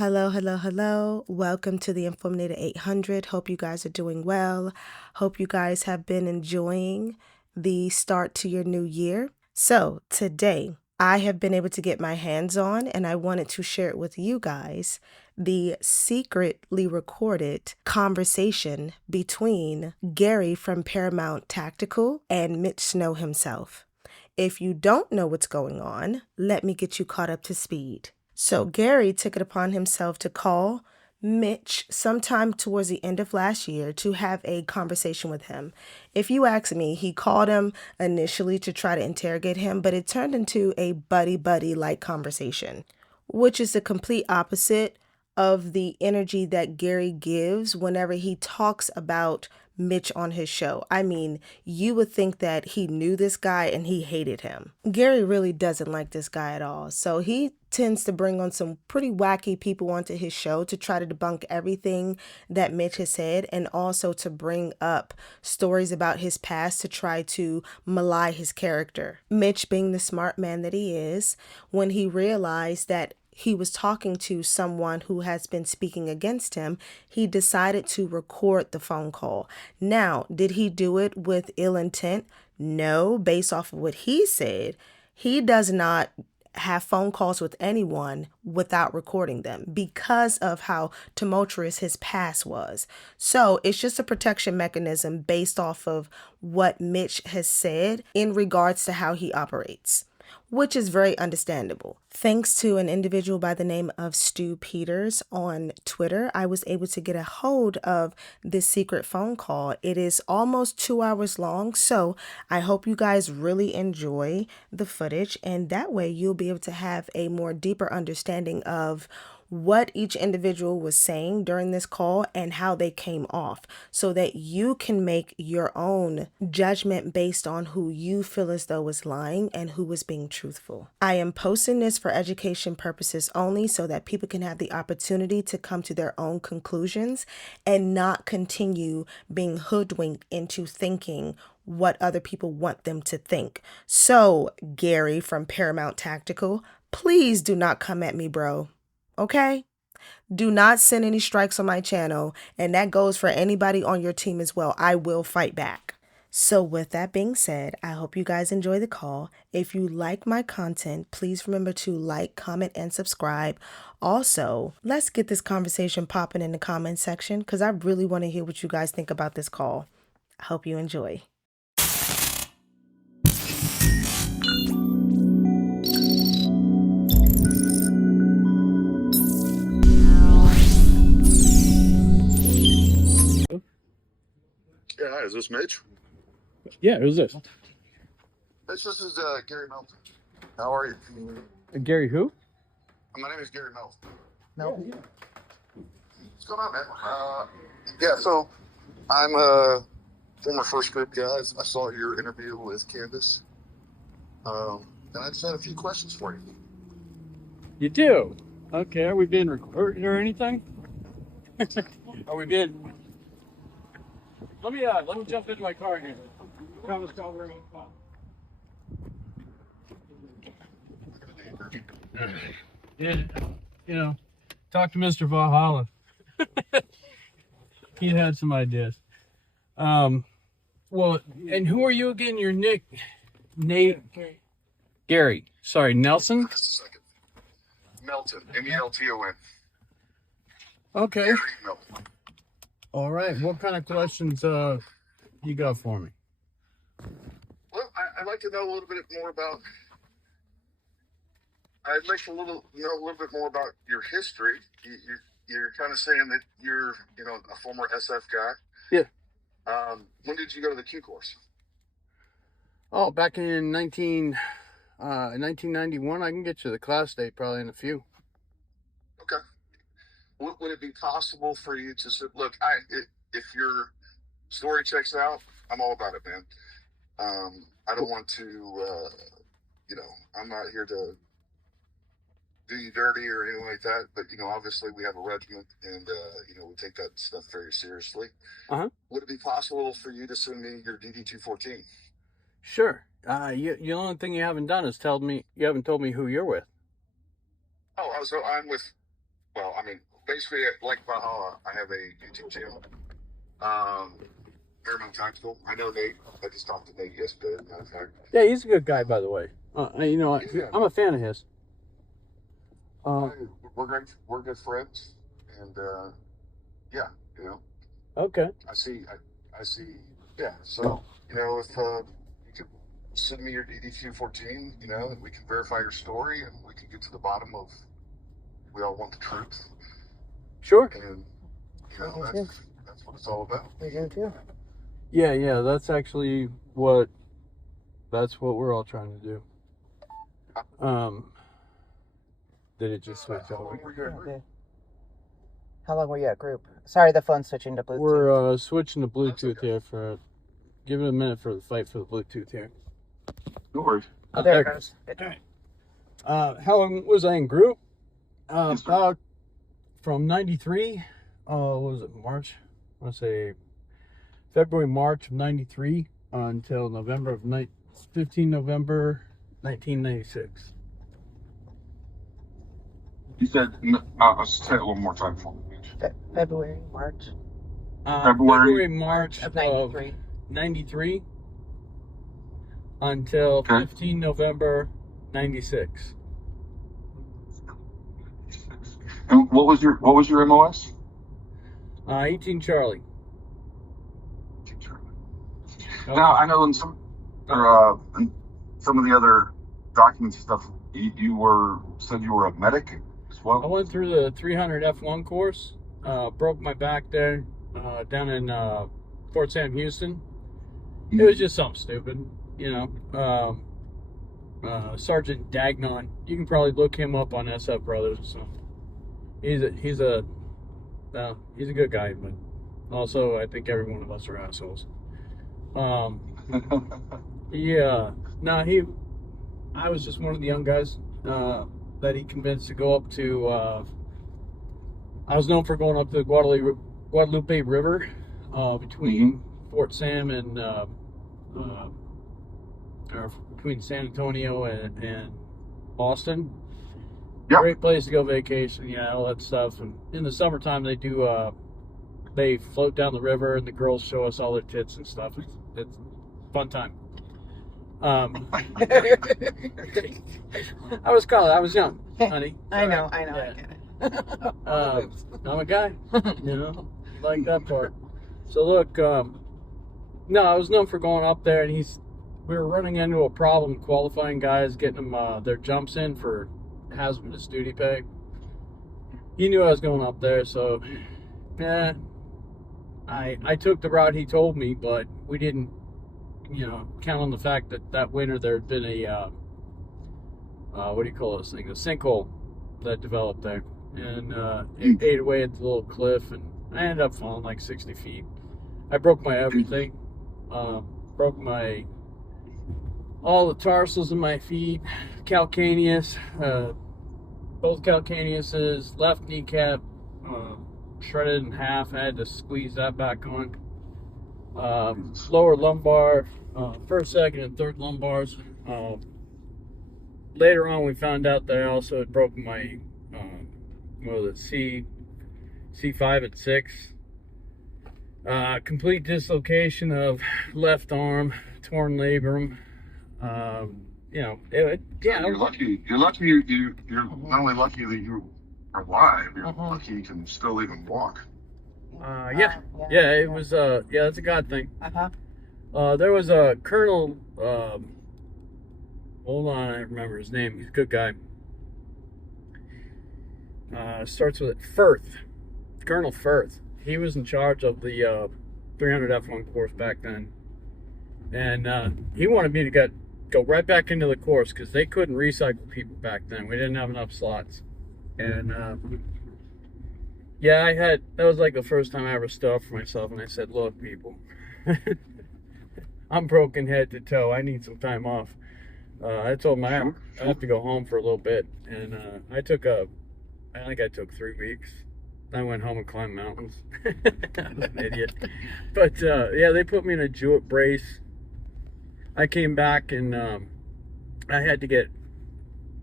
Hello, hello, hello. Welcome to the Informator 800. Hope you guys are doing well. Hope you guys have been enjoying the start to your new year. So today I have been able to get my hands on, and I wanted to share it with you guys, the secretly recorded conversation between Gary from Paramount Tactical and Mitch Snow himself. If you don't know what's going on, let me get you caught up to speed. So Gary took it upon himself to call Mitch sometime towards the end of last year to have a conversation with him. If you ask me, he called him initially to try to interrogate him, but it turned into a buddy-like conversation, which is the complete opposite of the energy that Gary gives whenever he talks about Mitch on his show. I mean, you would think that he knew this guy and he hated him. Gary really doesn't like this guy at all. So he tends to bring on some pretty wacky people onto his show to try to debunk everything that Mitch has said, and also to bring up stories about his past to try to malign his character. Mitch, being the smart man that he is, when he realized that he was talking to someone who has been speaking against him, he decided to record the phone call. Now, did he do it with ill intent? No, based off of what he said, he does not have phone calls with anyone without recording them because of how tumultuous his past was. So it's just a protection mechanism based off of what Mitch has said in regards to how he operates, which is very understandable. Thanks to an individual by the name of Stu Peters on Twitter, I was able to get a hold of this secret phone call. It is almost 2 hours long, so I hope you guys really enjoy the footage, and that way you'll be able to have a more deeper understanding of what each individual was saying during this call and how they came off, so that you can make your own judgment based on who you feel as though was lying and who was being truthful. I am posting this for education purposes only so that people can have the opportunity to come to their own conclusions and not continue being hoodwinked into thinking what other people want them to think. So, Gary from Paramount Tactical, please do not come at me, bro. Okay? Do not send any strikes on my channel, and that goes for anybody on your team as well. I will fight back. So with that being said, I hope you guys enjoy the call. If you like my content, please remember to like, comment, and subscribe. Also, let's get this conversation popping in the comment section because I really want to hear what you guys think about this call. I hope you enjoy. Yeah, hi, is this Mitch? Yeah, who's this? This is Gary Melton. How are you? Gary who? My name is Gary Melton. Yeah. What's going on, man? Yeah, so I'm a former First Group guy. I saw your interview with Candace, and I just had a few questions for you. You do? Okay, are we being recorded or anything? Are we being... Let me jump into my car here. Promise call very much. Yeah, talk to Mr. Valhalla. He had some ideas. Well, and who are you again? Your Nate? Gary. Sorry, Nelson? Just a second. Melton, M-E-L-T-O-N. Okay. Gary Melton. All right. What kind of questions you got for me? Well, I'd like to know a little bit more about. I'd like to know a little bit more about your history. You're kind of saying that you're, a former SF guy. Yeah. When did you go to the Q course? Oh, back in 1991. I can get you the class date probably in a few. Okay. Would it be possible for you to say, look, if your story checks out, I'm all about it, man. I don't want to, I'm not here to do you dirty or anything like that. But, obviously we have a regiment and, we take that stuff very seriously. Uh-huh. Would it be possible for you to send me your DD-214? Sure. The only thing you haven't done is you haven't told me who you're with. Oh, so I'm with Well, I mean, basically, like Valhalla, I have a YouTube channel. Paramount Tactical. I know Nate. I just talked to Nate yesterday. Matter of fact. Yeah, he's a good guy, by the way. You know, Yeah. I'm a fan of his. We're great. We're good friends, and yeah, you know. Okay. I see. Yeah. So you know, if you could send me your DDQ-14, you know, and we can verify your story, and we can get to the bottom of. We all want the truth, Sure. and you know that's what it's all about. We do too. Yeah. That's actually what we're all trying to do. Did it just switch over? Okay. How long were you at group? Sorry, the phone's switching to Bluetooth. We're switching to Bluetooth here for. Give it a minute for the fight for the Bluetooth here. No worries. Oh, there it goes. How long was I in group? Yes, sir. About from 93, what was it, March? I want to say February, March of 93 until November of 15 November 1996. You said, I'll say it one more time for me. February, March February, March of 93. 93 until 15 November 96. And what was your MOS? 18 Charlie. Now I know in some of the other documents and stuff, you said you were a medic as well. I went through the 300 F1 course. Broke my back there down in Fort Sam, Houston. It was just something stupid, you know. Sergeant Dagnon, you can probably look him up on SF Brothers. So he's a good guy, but also I think every one of us are assholes. Yeah, no, I was just one of the young guys that he convinced to go up to. I was known for going up the Guadalupe River between Fort Sam and or between San Antonio and Austin. Yep. Great place to go vacation, yeah, all that stuff. And in the summertime, they float down the river, and the girls show us all their tits and stuff. It's fun time. I was young, honey. I know, Yeah. I get it. I'm a guy, you know, like that part. So look, no, I was known for going up there, and we were running into a problem qualifying guys, getting them their jumps in for hazardous duty pay. He knew I was going up there, so yeah, I took the route he told me, but we didn't, you know, count on the fact that winter there had been a what do you call this thing? A sinkhole that developed there, and it ate away at the little cliff, and I ended up falling like 60 feet. I broke my everything. Broke all the tarsals of my feet, calcaneus, both calcaneuses, left kneecap shredded in half. I had to squeeze that back on. Lower lumbar, first, second, and third lumbars. Later on, we found out that I also had broken my C5 and 6. Complete dislocation of left arm, torn labrum. You know, You're lucky. You're lucky. You're not only lucky that you are alive. You're lucky you can still even walk. It was that's a God thing. There was a colonel. Hold on, I remember his name. He's a good guy. Starts with Firth. Colonel Firth. He was in charge of the 300 F1 course back then, and he wanted me to go right back into the course because they couldn't recycle people back then. We didn't have enough slots, and that was like the first time I ever stood up for myself, and I said, "Look, people, I'm broken head to toe. I need some time off." I told him I have to go home for a little bit, and I think I took 3 weeks. I went home and climbed mountains. I was an idiot. But, they put me in a Jewett brace. I came back, and I had to get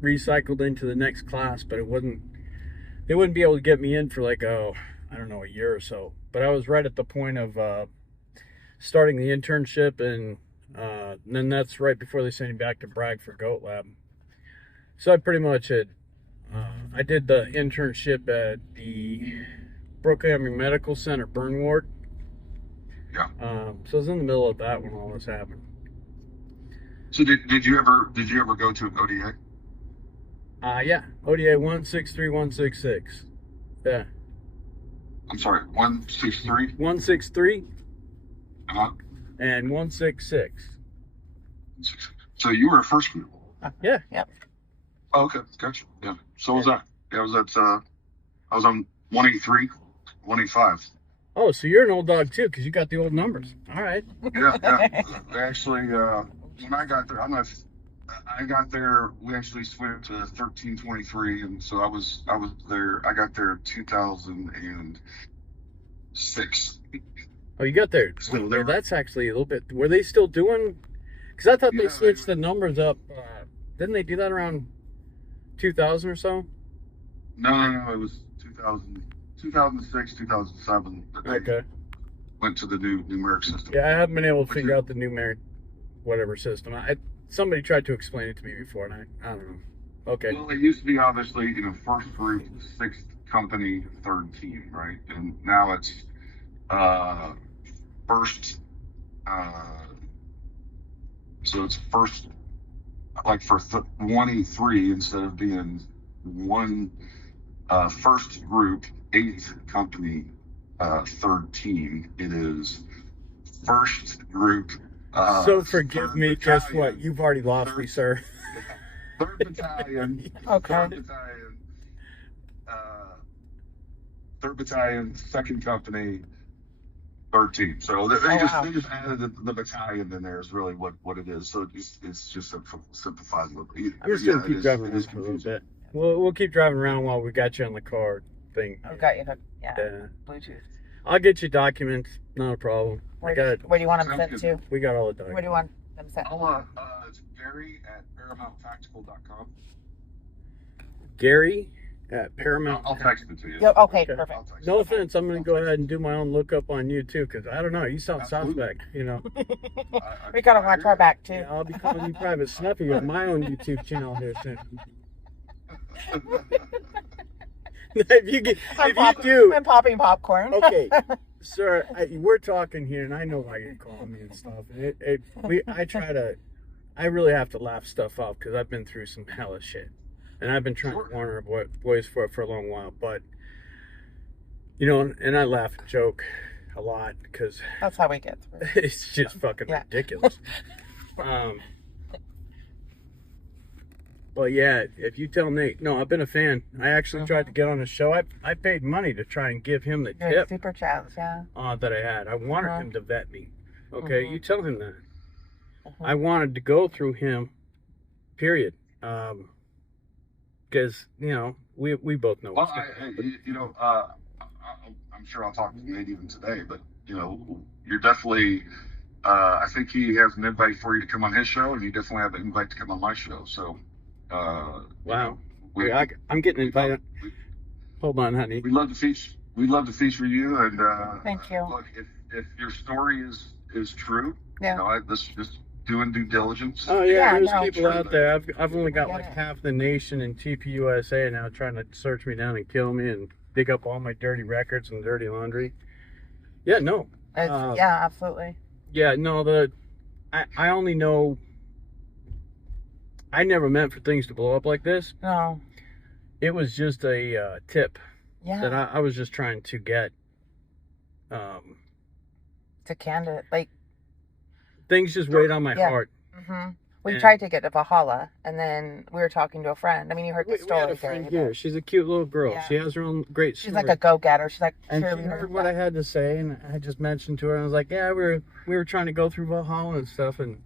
recycled into the next class, but it wasn't they wouldn't be able to get me in for like, I don't know, a year or so. But I was right at the point of starting the internship, and then that's right before they sent me back to Bragg for Goat Lab. So I pretty much had, I did the internship at the Brooklyn Army Medical Center burn ward. Yeah. So I was in the middle of that when all this happened. So did you ever go to an ODA? Yeah, ODA 163166. Yeah. I'm sorry, 163. 163 Uh-huh. and 166. So you were a first group. Yeah. Yep. Oh, okay, gotcha. Yeah. So was that? Yeah, I was at. I was on 183, 185. Oh, so you're an old dog too, because you got the old numbers. All right. Yeah. They actually, when I got there, I got there. We actually switched to 1323, and so I was there. I got there in 2006. Oh, you got there. So Well, that's actually a little bit. Were they still doing? Because I thought they Yeah, switched the numbers up. Didn't they do that around 2000 or so? No, it was 2000, 2006, 2007. That they Okay. went to the new numeric system. Yeah, I haven't been able to figure out the numeric whatever system. Somebody tried to explain it to me before, and I don't know. Okay. Well, it used to be obviously, first group, sixth company, third team, right? And now it's first. So it's first, like for 1E3 instead of being one first group, eighth company, third team. It is first group. So forgive me. Guess battalion, what? You've already lost me, sir. Third battalion. Okay. Third battalion, second company, third team. So they wow. they just added the battalion in there is really what it is. So it's just simplified a little bit. I'm just gonna keep driving it around is for a little confusing. bit. We'll keep driving around while we got you on the car thing. I've got you. Yeah. Yeah. Bluetooth. I'll get you documents. Not a problem. Where, I got it. where do you want them Sounds sent good. to? We got all the Where do documents. you want them sent? It's Gary at ParamountTactical.com. Gary at Paramount. I'll text it to you. Yep. Okay, Okay. perfect. I'll text No it. offense, I'm gonna go ahead and do my own lookup on you too, because I don't know. You sound Absolutely. suspect, you know. We gotta watch our back too. Yeah, I'll be calling you Private Snuffy on my own YouTube channel here soon. if you do, I'm popping popcorn. okay, sir, we're talking here, and I know why you're calling me and stuff. I really have to laugh stuff off because I've been through some hella shit, and I've been trying to warn our boys for it for a long while. But and I laugh and joke a lot because That's how we get through. it's just fucking Yeah. ridiculous. But yeah, if you tell Nate, no, I've been a fan. I actually tried to get on his show. I paid money to try and give him the Your tip super chats, yeah. that I had. I wanted him to vet me. Okay, Mhm. you tell him that. I wanted to go through him, period. Because, we both know Well, what's going on. I'm sure I'll talk to Nate even today, but you're definitely. I think he has an invite for you to come on his show, and you definitely have an invite to come on my show. So, Wow. I'm getting invited. Hold on, honey. We'd love to feature. We'd love to feature you, and Thank you. Look, if your story is true, Yeah. just doing due diligence. Oh yeah, Yeah, there's no. people out there. I've only got Yeah. like half the nation in TPUSA now trying to search me down and kill me and dig up all my dirty records and dirty laundry. Yeah, no. Yeah, absolutely. Yeah, no. I only know. I never meant for things to blow up like this. No. It was just a tip Yeah. that I was just trying to get. To Candace, like. Things just weighed on my Yeah. heart. Mm-hmm. We And- tried to get to Valhalla, and then we were talking to a friend. I mean, you heard the We story. had a friend Gary, here. She's a cute little girl. Yeah. She has her own great She's story. like a go-getter. She's like And she cheerleader. heard what I had to say, and I just mentioned to her, and I was like, yeah, we were trying to go through Valhalla and stuff, and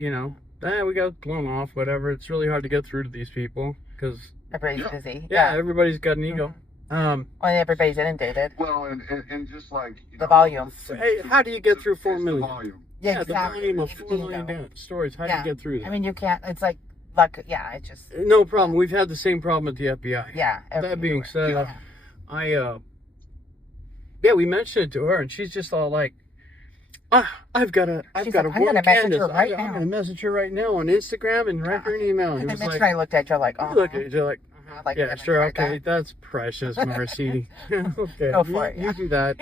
we got blown off, whatever. It's really hard to get through to these people, because, Everybody's busy. yeah, everybody's got an ego. Well, everybody's inundated. Well, and just like The volume. Hey, how do you get through 4 it's the million? volume. Yeah, The exactly. volume of It's 4 the million ego. stories. How do Yeah. you get through that? I mean, you can't. It's like Like, yeah, I just... No problem. We've had the same problem at the FBI. Yeah. That being said, yeah. We mentioned it to her, and she's just all like, I've got to I'm warn gonna message Candace. her right I'm now. going to message her right now on Instagram and write her an email. And And it then was Mitch like, and I looked at each other like, you look at each other like, like, yeah, haven't sure, tried okay, that. that's precious, Marcy. Okay, Go for it, you do that.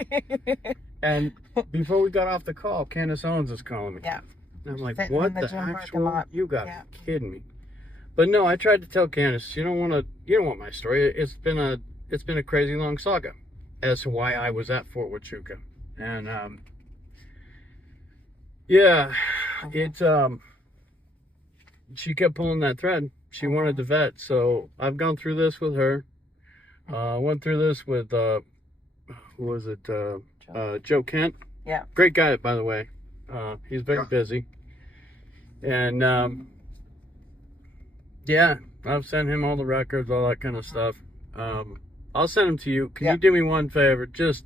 And before we got off the call, Candace Owens is calling me. Yeah. And I'm like, Sitting what in the the gym parking actual? lot. You got to Yeah. be kidding me. But no, I tried to tell Candace, you don't want my story. It's been a crazy long saga as to why I was at Fort Huachuca. And she kept pulling that thread. She wanted to vet, so I've gone through this with her. Went through this with who was it? Joe Kent. Yeah. Great guy, by the way. He's very busy. And I've sent him all the records, all that kind of stuff. I'll send them to you. Can you do me one favor? Just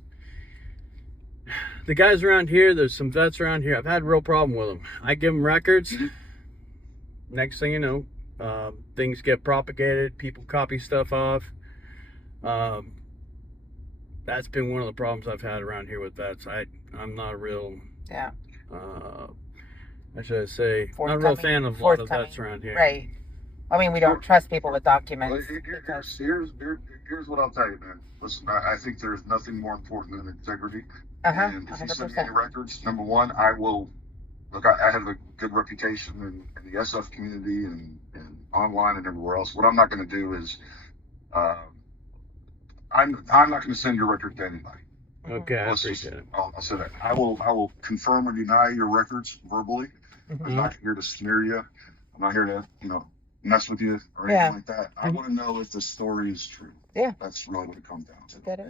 the guys around here, there's some vets around here. I've had a real problem with them. I give them records. Next thing you know, things get propagated. People copy stuff off. That's been one of the problems I've had around here with vets. I'm not a real... Yeah. I should say, not a real fan of a lot of vets around here. Right. I mean, we don't trust people with documents. Here's what I'll tell you, man. Listen, I think there's nothing more important than integrity. And if you send me any records, number one, I will... Look, I have a good reputation in the SF community and online and everywhere else. What I'm not going to do is... I'm not going to send your record to anybody. Okay, I appreciate it. I'll say that. I will confirm or deny your records verbally. I'm not here to smear you. I'm not here to, mess with you or anything like that. I want to know if the story is true. Yeah. That's really what it comes down to. Get it.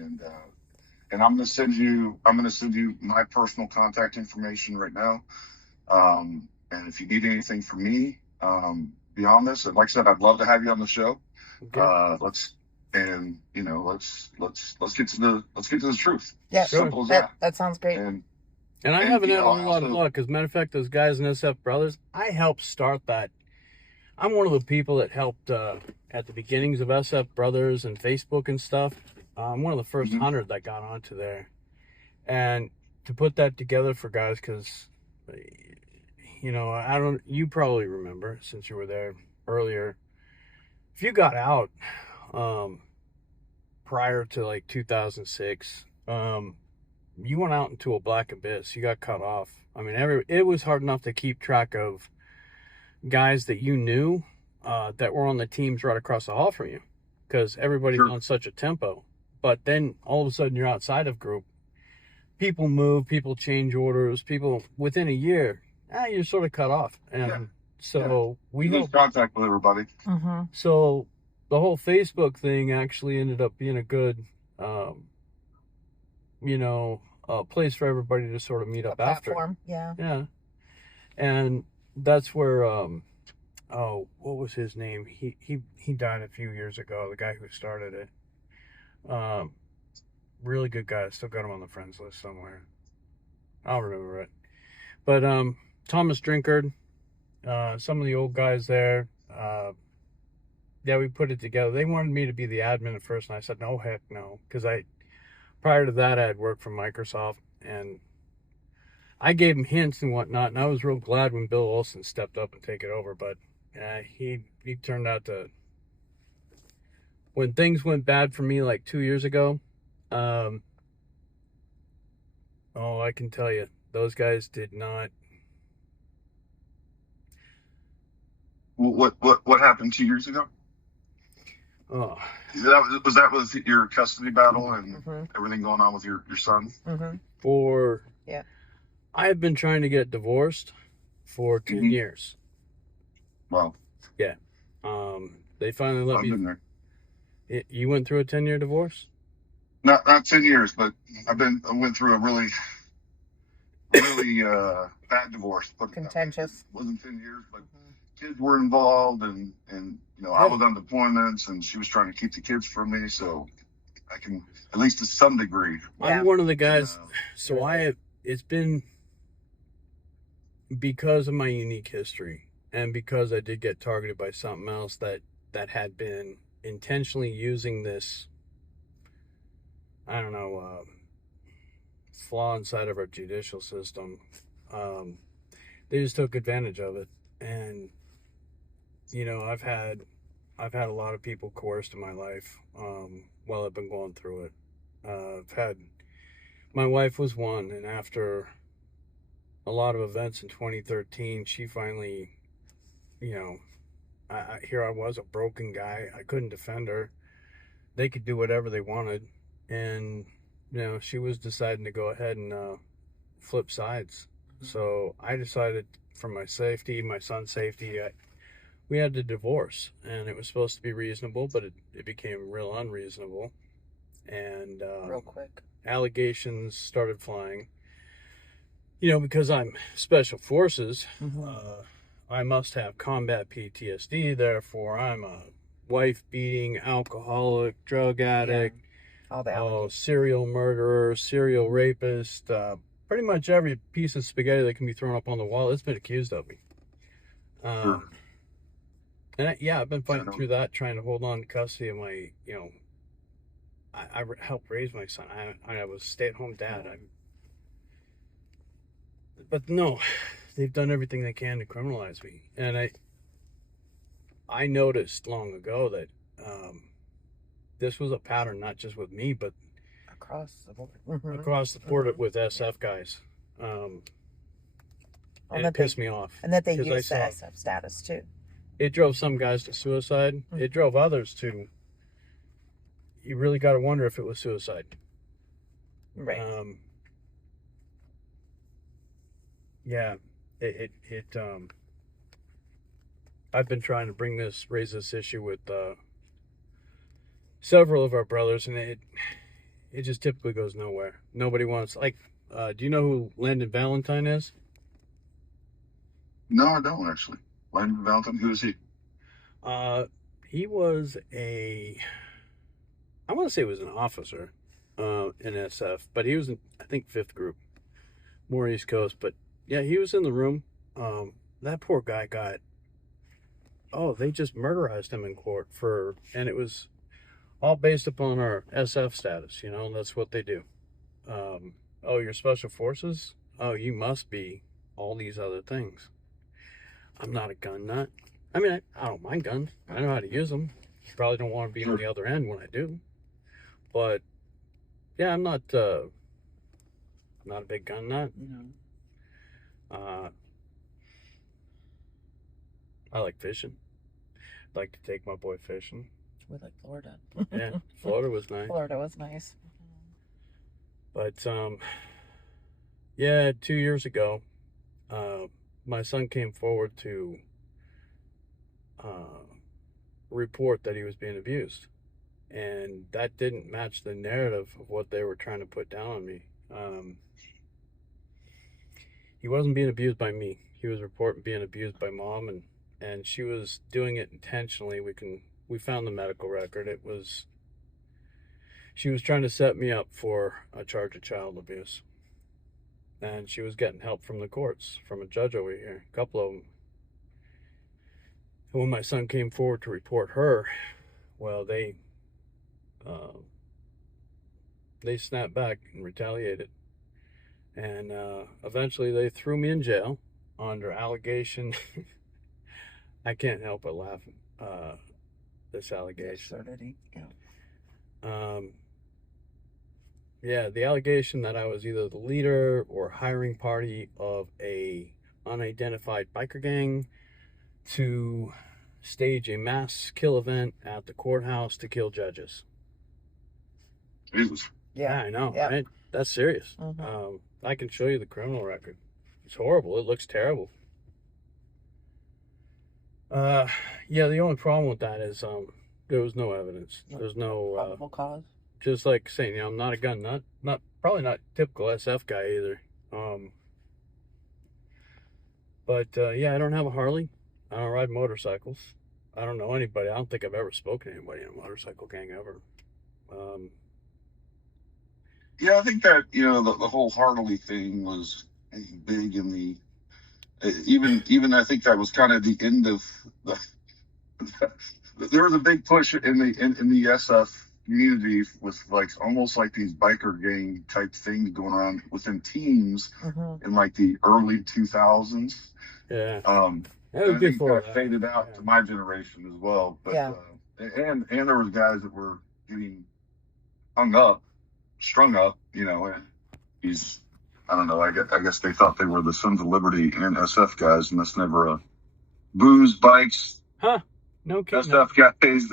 And I'm going to send you my personal contact information right now. And if you need anything from me, beyond this, and like I said, I'd love to have you on the show. Okay. Let's get to the truth. Yeah, simple as that. That sounds great. And I haven't had a whole lot of luck. As a matter of fact, those guys in SF Brothers, I helped start that. I'm one of the people that helped at the beginnings of SF Brothers and Facebook and stuff. I'm one of the first 100 that got onto there. And to put that together for guys, because, you probably remember since you were there earlier, if you got out prior to like 2006, you went out into a black abyss. You got cut off. I mean, it was hard enough to keep track of guys that you knew that were on the teams right across the hall from you, because everybody's on such a tempo. But then all of a sudden you're outside of group. People move, people change orders, people within a year, you're sort of cut off. And so we lose contact with everybody. So the whole Facebook thing actually ended up being a good, place for everybody to sort of meet up after. Yeah. And that's where, what was his name? He died a few years ago, the guy who started it. Really good guy. I still got him on the friends list somewhere. I'll remember it. But Thomas Drinkard, some of the old guys there, we put it together. They wanted me to be the admin at first, and I said, no, heck no. Because prior to that, I had worked for Microsoft, and I gave him hints and whatnot, and I was real glad when Bill Olson stepped up and take it over. But he turned out to... When things went bad for me like 2 years ago, I can tell you, those guys did not... What happened 2 years ago? Oh, was that with your custody battle and everything going on with your son? I have been trying to get divorced for 10 years. Wow. Yeah. They finally let me. Been there. You went through a 10-year divorce? Not 10 years, but I went through a really bad divorce. Contentious. It wasn't 10 years, but kids were involved, and I was on deployments, and she was trying to keep the kids from me, so I can, at least to some degree. I'm one of the guys, it's been because of my unique history. And because I did get targeted by something else that had been intentionally using this, I don't know, flaw inside of our judicial system, they just took advantage of it. And you know, I've had a lot of people coerced in my life while I've been going through it. I've had, my wife was one, and after a lot of events in 2013, she finally, you know, here I was, a broken guy. I couldn't defend her. They could do whatever they wanted, and you know, she was deciding to go ahead and flip sides. So I decided, for my safety, my son's safety, we had to divorce, and it was supposed to be reasonable, but it became real unreasonable, and Real quick. allegations started flying. You know, because I'm special forces, I must have combat PTSD. Therefore, I'm a wife-beating, alcoholic, drug addict, All the allegations. serial murderer, serial rapist. Pretty much every piece of spaghetti that can be thrown up on the wall has been accused of me. And I've been fighting through that, trying to hold on to custody of my, you know, I helped raise my son. I was a stay-at-home dad. But no, they've done everything they can to criminalize me. And I noticed long ago that this was a pattern, not just with me, but Across the board. across the board with SF guys. And it pissed me off. And that they 'cause use the SF status too. It drove some guys to suicide. It drove others to, you really got to wonder if it was suicide. Right. Yeah, I've been trying to raise this issue with several of our brothers, and it just typically goes nowhere. Nobody wants, like, do you know who Landon Valentine is? No, I don't actually. Landon Valentine, who is he? He was I want to say he was an officer in SF, but he was in, I think, 5th group, more East Coast. But yeah, he was in the room. That poor guy they just murderized him in court and it was all based upon our SF status. You know, that's what they do. You're special forces? Oh, you must be all these other things. I'm not a gun nut. I mean, I don't mind guns. I know how to use them. Probably don't want to be on the other end when I do. But yeah, I'm not a big gun nut. I like fishing. I'd like to take my boy fishing. We like Florida. Yeah, Florida was nice. Florida was nice. But 2 years ago, my son came forward to report that he was being abused, and that didn't match the narrative of what they were trying to put down on me. He wasn't being abused by me. He was reporting being abused by mom, and she was doing it intentionally. We found the medical record. She was trying to set me up for a charge of child abuse, and she was getting help from the courts, from a judge over here, a couple of them. And when my son came forward to report her, well, they snapped back and retaliated. And eventually they threw me in jail under allegation. I can't help but laugh at this allegation. Absurdity. Yeah, the allegation that I was either the leader or hiring party of a unidentified biker gang to stage a mass kill event at the courthouse to kill judges. Jesus. Yeah, I know, Yeah. right? That's serious. Mm-hmm. I can show you the criminal record. It's horrible. It looks terrible. Yeah, the only problem with that is there was no evidence. There's no Probable cause. Just like saying, you know, I'm not a gun nut, probably not typical SF guy either. But yeah, I don't have a Harley. I don't ride motorcycles. I don't know anybody. I don't think I've ever spoken to anybody in a motorcycle gang ever. Yeah, I think that, you know, the whole Harley thing was big in the even I think that was kind of the end of the. There was a big push in the SF community with like almost like these biker gang type things going on within teams in like the early 2000s. Yeah. That was before that faded out to my generation as well. But and there was guys that were getting strung up, and he's, I don't know, I guess they thought they were the Sons of Liberty and SF guys, and that's never a booze, bikes. Huh. No kidding. SF guys.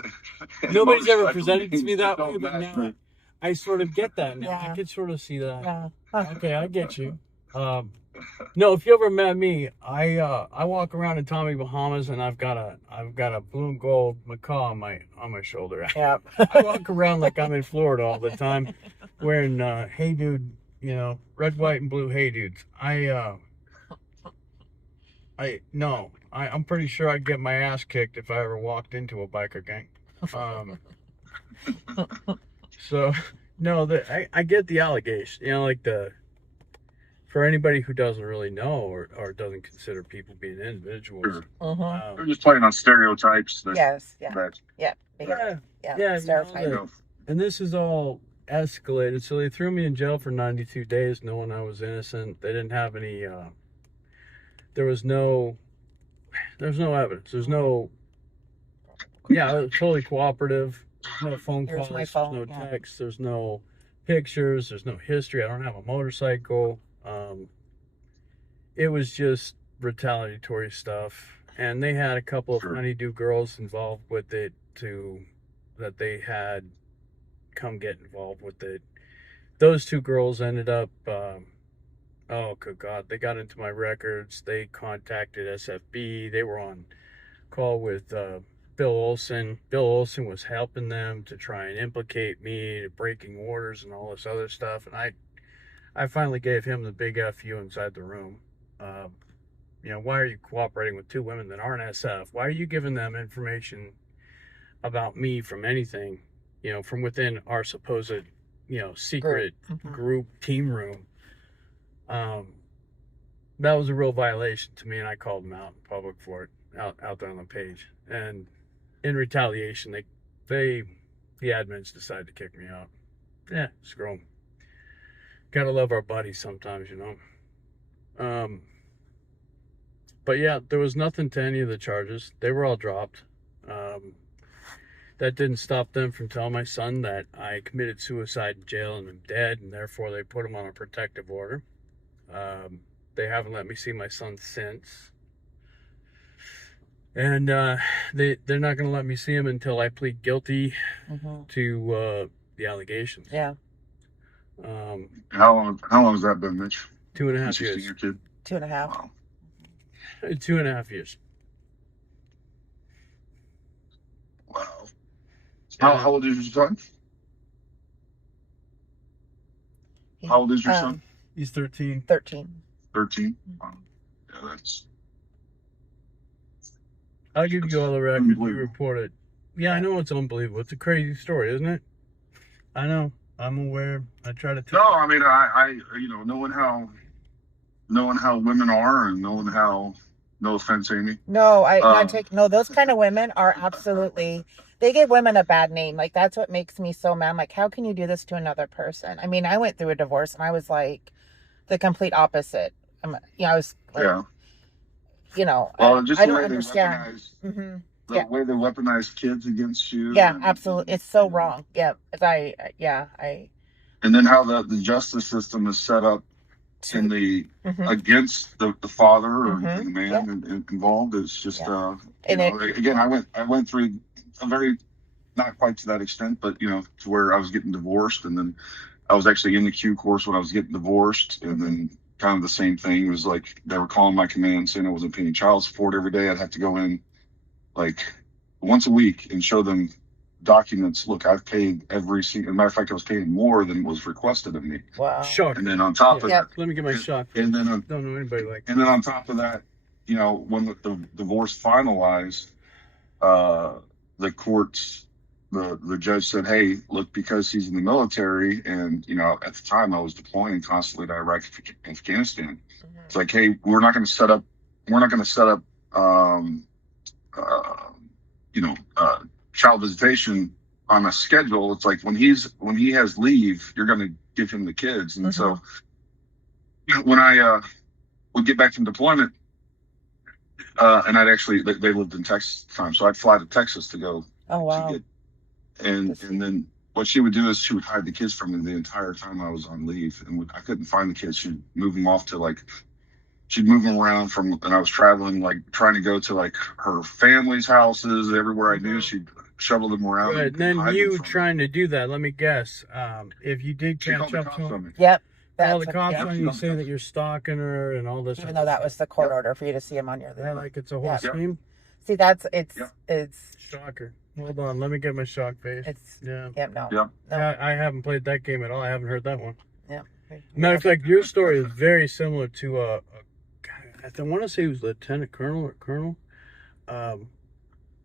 Nobody's ever presented to me that way, but now I sort of get that now. I could sort of see that. Yeah. Okay, I get you. No, if you ever met me, I walk around in Tommy Bahamas and I've got a blue and gold macaw on my shoulder. Yep. I walk around like I'm in Florida all the time, wearing hey dude, red, white, and blue hey dudes. I'm pretty sure I'd get my ass kicked if I ever walked into a biker gang. So no, I get the allegation, for anybody who doesn't really know or doesn't consider people being individuals. Sure. We're just playing on stereotypes. Yes. Yeah. Stereotypes. And this is all escalated. So they threw me in jail for 92 days knowing I was innocent. They didn't have any, there's no evidence. It was totally cooperative. There's no phone calls, there's no text, there's no pictures, there's no history. I don't have a motorcycle. It was just retaliatory stuff, and they had a couple of honeydew girls involved with it that they had come get involved with it. Those two girls ended up, oh good God, they got into my records. They contacted SFB. They were on call with Bill Olson. Bill Olson was helping them to try and implicate me, to breaking orders and all this other stuff, and I finally gave him the big FU inside the room. Why are you cooperating with two women that aren't SF? Why are you giving them information about me from anything, from within our supposed, secret group team room? That was a real violation to me, and I called them out in public for it, out there on the page. And in retaliation, the admins decided to kick me out. Yeah, screw them. Gotta love our buddies sometimes, But yeah, there was nothing to any of the charges. They were all dropped. That didn't stop them from telling my son that I committed suicide in jail and I'm dead, and therefore they put him on a protective order. They haven't let me see my son since. And they're not going to let me see him until I plead guilty to the allegations. Yeah. How long has that been, Mitch? 2.5 years. Your kid? 2.5. Wow. 2.5 years. Wow. How old is your son? How old is your son? He's 13. 13. 13? Wow. Yeah, that's... I'll give you all the records. You report it. Yeah, I know it's unbelievable. It's a crazy story, isn't it? I know. I'm aware. I try to tell. No, I mean, I knowing how women are, and knowing how, no offense, Amy. No, no, those kind of women are absolutely, they give women a bad name. Like, that's what makes me so mad. I'm like, how can you do this to another person? I mean, I went through a divorce and I was like the complete opposite. I was like, just I the don't way understand. The way they weaponize kids against you. Yeah, absolutely. It's so wrong. Yeah. And then how the justice system is set up in the against the father or the man involved. It's just again, I went through a very, not quite to that extent, but to where I was getting divorced, and then I was actually in the Q course when I was getting divorced, and then kind of the same thing. It was like they were calling my command saying I wasn't paying child support every day. I'd have to go in like once a week and show them documents. Look, I've paid every single. As a matter of fact, I was paying more than was requested of me. Wow. Shock. And then on top of that, let me get my shock. And then don't know anybody like. And then on top of that, when the divorce finalized, the courts, the judge said, "Hey, look, because he's in the military, and at the time I was deploying constantly to Iraq and Afghanistan. It's like, hey, we're not going to set up we're not going to set up, child visitation on a schedule. It's like when he has leave, you're going to give him the kids. And so when I would get back from deployment, and they lived in Texas at the time, so I'd fly to Texas to go. Oh, wow. And then what she would do is she would hide the kids from me the entire time I was on leave, and I couldn't find the kids. She'd move them off to she'd move them around and I was traveling, trying to go to her family's houses everywhere I knew. She'd shovel them around. Right, and then you trying to do that, let me guess. If you did catch up to him, yep. Call the cops on you, say that you're stalking her and all this. Even though that was the court order for you to see him on your leave. Yeah, it's a whole scheme. See, it's shocker. Hold on, let me get my shock face. No. I haven't played that game at all. I haven't heard that one. Yeah. Matter of fact, your story is very similar to I want to say it was Lieutenant Colonel or Colonel.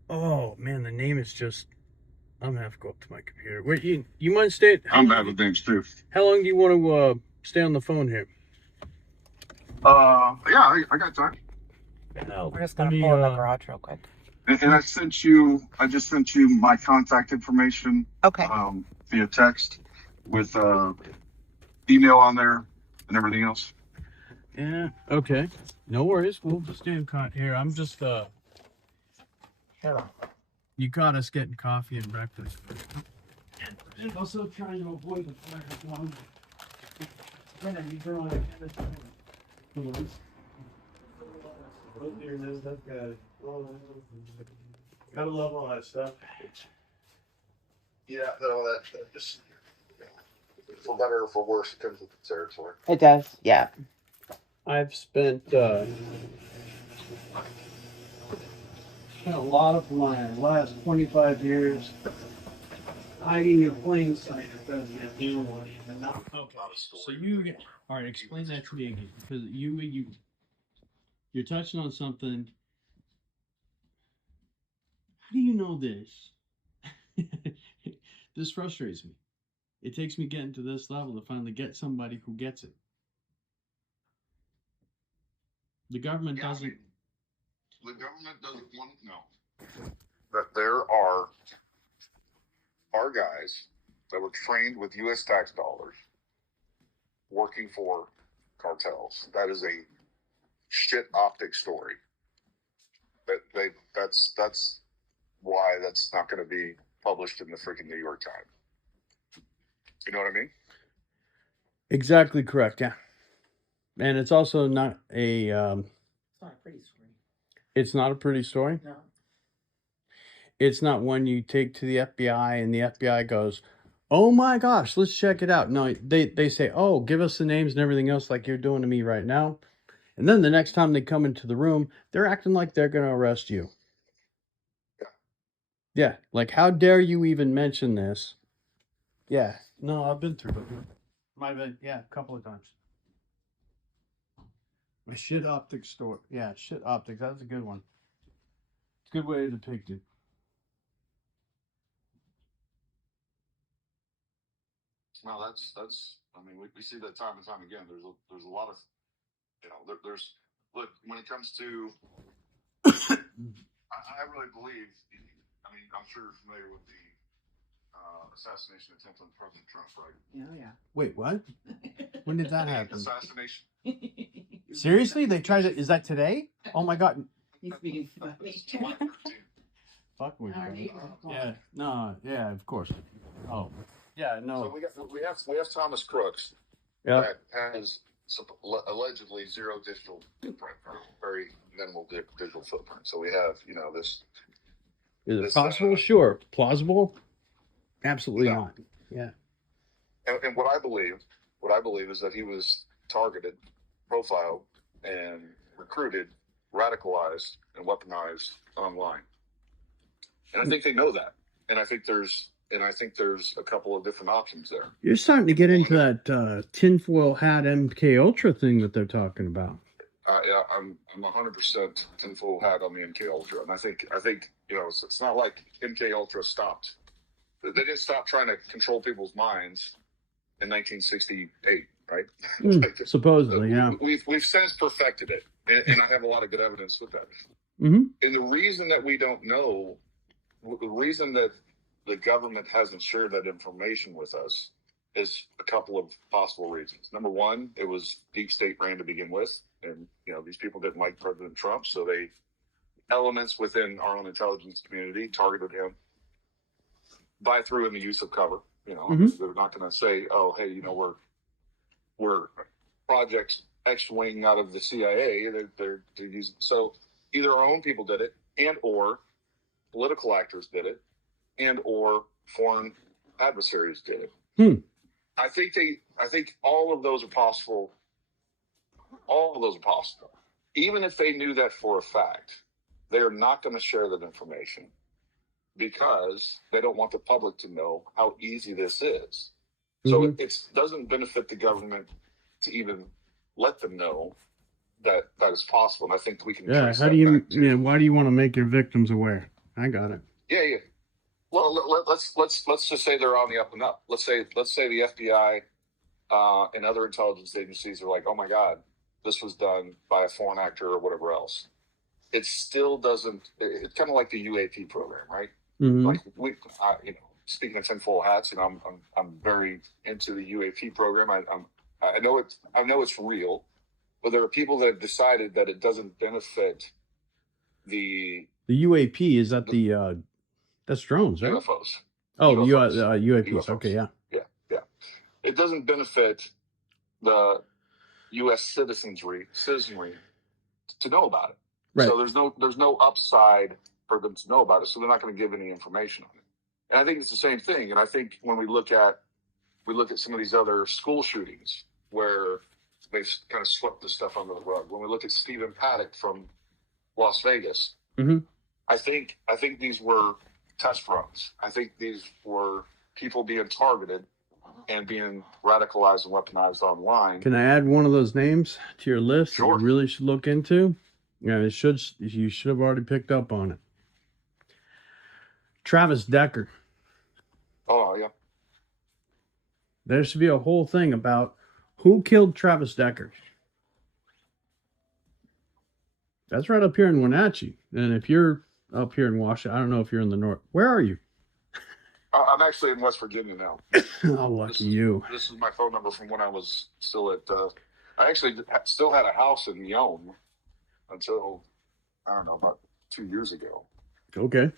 Oh man, the name is just. I'm gonna have to go up to my computer. Wait, you mind staying? I'm having things too. How long do you want to stay on the phone here? I got time. We're just gonna pull in the garage real quick. And I just sent you my contact information. Okay. Via text with email on there and everything else. Yeah. Okay. No worries. We'll just stay in here. I'm just You caught us getting coffee and breakfast. And also trying to avoid the fire zone. Gotta love all that stuff. Yeah, all that just for better or for worse, it comes with the territory. It does, yeah. I've spent a lot of my last 25 years hiding in plain sight. Okay, so all right, explain that to me again, because you're touching on something. How do you know this? This frustrates me. It takes me getting to this level to finally get somebody who gets it. The government doesn't. The government doesn't want to know that there are guys that were trained with U.S. tax dollars working for cartels. That is a shit optic story. That's why that's not going to be published in the freaking New York Times. You know what I mean? Exactly correct. Yeah, and it's also not a. It's not a pretty story. It's not a pretty story. No. It's not one you take to the FBI and the FBI goes, "Oh my gosh, let's check it out." No, they say, "Oh, give us the names and everything else like you're doing to me right now." And then the next time they come into the room, they're acting like they're going to arrest you. Yeah, like how dare you even mention this? Yeah, no, I've been through it. Might have been, a couple of times. My shit optics store. Yeah, shit optics. That's a good one. It's a good way to depict it. No, that's. I mean, we see that time and time again. There's a lot of, there's look when it comes to. I really believe. I mean, I'm sure you're familiar with the assassination attempt on President Trump, right? Yeah. Wait, what? When did that happen? Assassination. Seriously? They tried to. Is that today? Oh my God. He's speaking Fuck with you. Yeah. No. Yeah. Of course. Oh. Yeah. No. So we have Thomas Crooks. Yeah. That has allegedly zero digital footprint, or very minimal digital footprint. So we have this. Is it possible? Sure. Plausible? Absolutely not. Yeah. And what I believe is that he was targeted, profiled, and recruited, radicalized, and weaponized online. And I think they know that. And I think there's a couple of different options there. You're starting to get into that tinfoil hat MK Ultra thing that they're talking about. Yeah, I'm 100% tinfoil hat on the MK Ultra, and I think it's not like MK Ultra stopped. They didn't stop trying to control people's minds in 1968, right? Supposedly, yeah. We've since perfected it, and I have a lot of good evidence with that. Mm-hmm. And the reason that we don't know, the reason that the government hasn't shared that information with us is a couple of possible reasons. Number one, it was deep state ran to begin with. And, these people didn't like President Trump. So elements within our own intelligence community targeted him through in the use of cover. Mm-hmm. They're not going to say, oh, hey, we're Project X wing out of the CIA. They're using, so either our own people did it, and or political actors did it, and or foreign adversaries did it. I think all of those are possible. All of those are possible. Even if they knew that for a fact, they are not going to share that information because they don't want the public to know how easy this is. So it doesn't benefit the government to even let them know that is possible. And I think we can. Yeah. How do you? Why do you want to make your victims aware? I got it. Yeah. Well, let's just say they're on the up and up. Let's say the FBI and other intelligence agencies are like, oh my God, this was done by a foreign actor or whatever else. It still doesn't. It's kind of like the UAP program, right? Mm-hmm. Like speaking of tinfoil hats, I'm very into the UAP program. I know it's real, but there are people that have decided that it doesn't benefit the UAP. Is that that's drones, right? UFOs. Oh, UFOs. UAPs. UFOs. Okay, yeah. It doesn't benefit the U.S. citizenry to know about it. Right. So there's no upside for them to know about it. So they're not going to give any information on it. And I think it's the same thing. And I think when we look at some of these other school shootings where they've kind of swept this stuff under the rug. When we look at Stephen Paddock from Las Vegas, I think these were test runs. I think these were people being targeted and being radicalized and weaponized online. Can I add one of those names to your list? Sure. That you really should look into. Yeah, you should have already picked up on it. Travis Decker. Oh yeah. There should be a whole thing about who killed Travis Decker. That's right up here in Wenatchee. And if you're up here in Washington, I don't know if you're in the north. Where are you? I'm actually in West Virginia now. Oh, lucky you. This is my phone number from when I was still at. I actually still had a house in Yonge until, I don't know, about 2 years ago. Okay.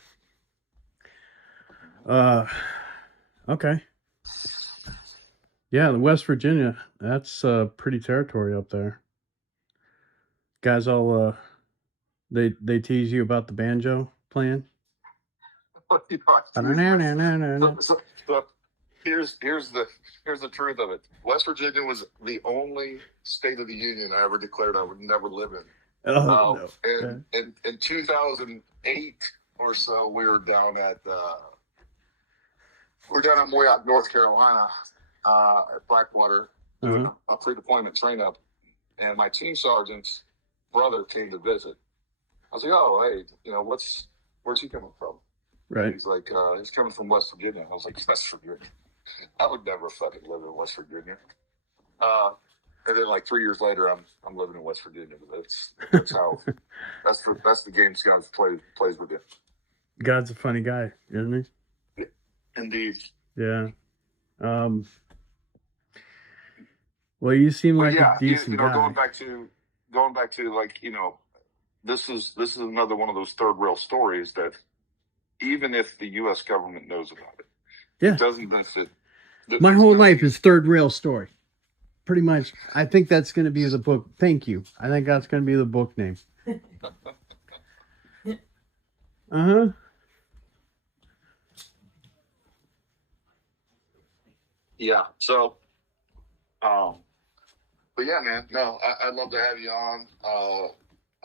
Okay. Yeah, the West Virginia, that's pretty territory up there. Guys all they tease you about the banjo playing. So here's the truth of it. West Virginia was the only state of the union I ever declared I would never live in. No. And in 2008 or so, we were down at Moyock, North Carolina, at Blackwater, doing a pre-deployment train up, and my team sergeant's brother came to visit. I was like, oh, hey, where's he coming from? Right. He's like, he's coming from West Virginia. I was like, West Virginia? I would never fucking live in West Virginia. And then like 3 years later, I'm living in West Virginia. That's how that's the game Scott plays with you. God's a funny guy, isn't he? Yeah, indeed. Yeah. Well, you seem like a decent guy. Going back to like, this is another one of those third rail stories that even if the U.S. government knows about it, it doesn't benefit. My whole life is third rail story. Pretty much. I think that's going to be the book. Thank you. I think that's going to be the book name. Yeah. So, but yeah, man. No, I'd love to have you on.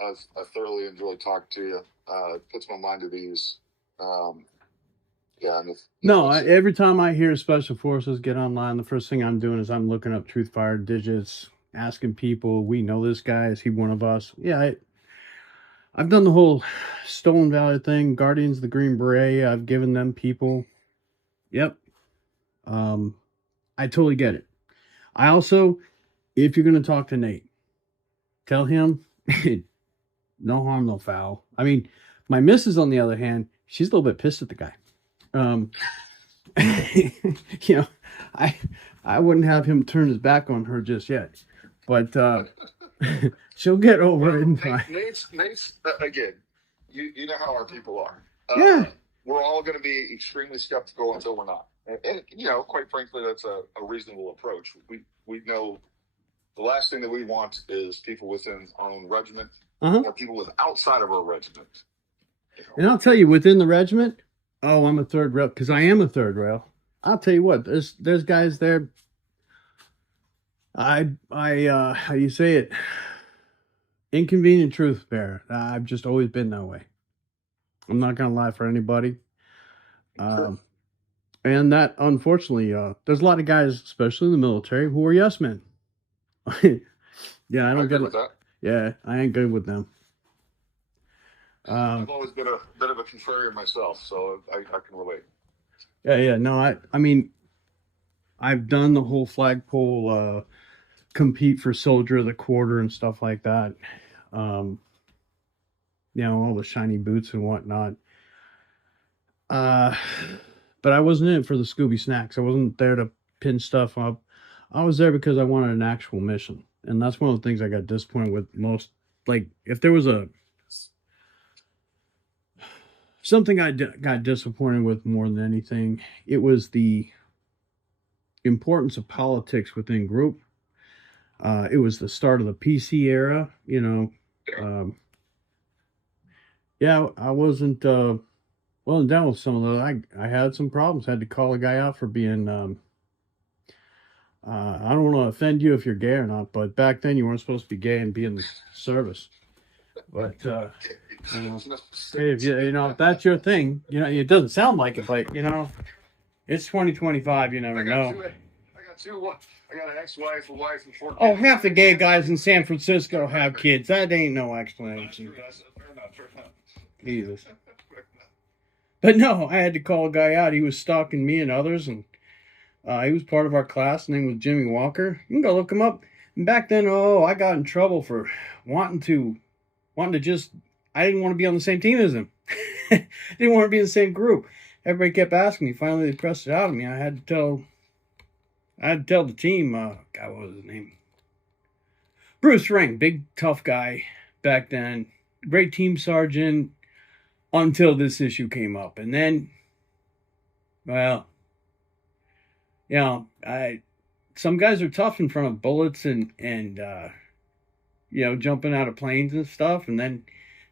I thoroughly enjoy talking to you. It puts my mind at ease. Yeah. Every time I hear Special Forces get online, the first thing I'm doing is I'm looking up Truth Fire digits, asking people, we know this guy, is he one of us? Yeah, I've done the whole Stolen Valor thing, Guardians of the Green Beret, I've given them people. Yep. I totally get it. I also, if you're going to talk to Nate, tell him No harm, no foul. I mean, my missus, on the other hand, she's a little bit pissed at the guy. You know, I wouldn't have him turn his back on her just yet, but she'll get over it in time. Nate's again, you know how our people are. Yeah. We're all going to be extremely skeptical until we're not. And you know, quite frankly, that's a reasonable approach. We know the last thing that we want is people within our own regiment or people with outside of our regiment. You know. And I'll tell you, within the regiment, oh, I'm a third rail, because I am a third rail. I'll tell you what, there's guys there. I how do you say it? Inconvenient truth bearer. I've just always been that way. I'm not gonna lie for anybody. And that, unfortunately, there's a lot of guys, especially in the military, who are yes men. Yeah, I don't get it. That. Yeah, I ain't good with them. I've always been a bit of a contrarian myself, so I can relate. Yeah. No, I mean, I've done the whole flagpole compete for soldier of the quarter and stuff like that. You know, all the shiny boots and whatnot. But I wasn't in it for the Scooby snacks. I wasn't there to pin stuff up. I was there because I wanted an actual mission. And that's one of the things I got disappointed with most. Like, if there was something I got disappointed with more than anything, it was the importance of politics within group. It was the start of the PC era, you know. Yeah, I wasn't down with some of those. I had some problems. Had to call a guy out for being I don't want to offend you if you're gay or not, but back then you weren't supposed to be gay and be in the service. But hey, if if that's your thing, you know, it doesn't sound like it, but you know, it's 2025. You never know. I got an ex-wife, a wife, and 4 kids. Oh, half the gay guys in San Francisco have kids. That ain't no explanation. Fair enough. Jesus. But no, I had to call a guy out. He was stalking me and others, and he was part of our class. His name was Jimmy Walker. You can go look him up. And back then, I got in trouble for wanting to just. I didn't want to be on the same team as him. Didn't want to be in the same group. Everybody kept asking me. Finally, they pressed it out of me. I had to tell the team. God, what was his name? Bruce Ring, big tough guy back then. Great team sergeant. Until this issue came up. And then, well, you know, some guys are tough in front of bullets and you know, jumping out of planes and stuff, and then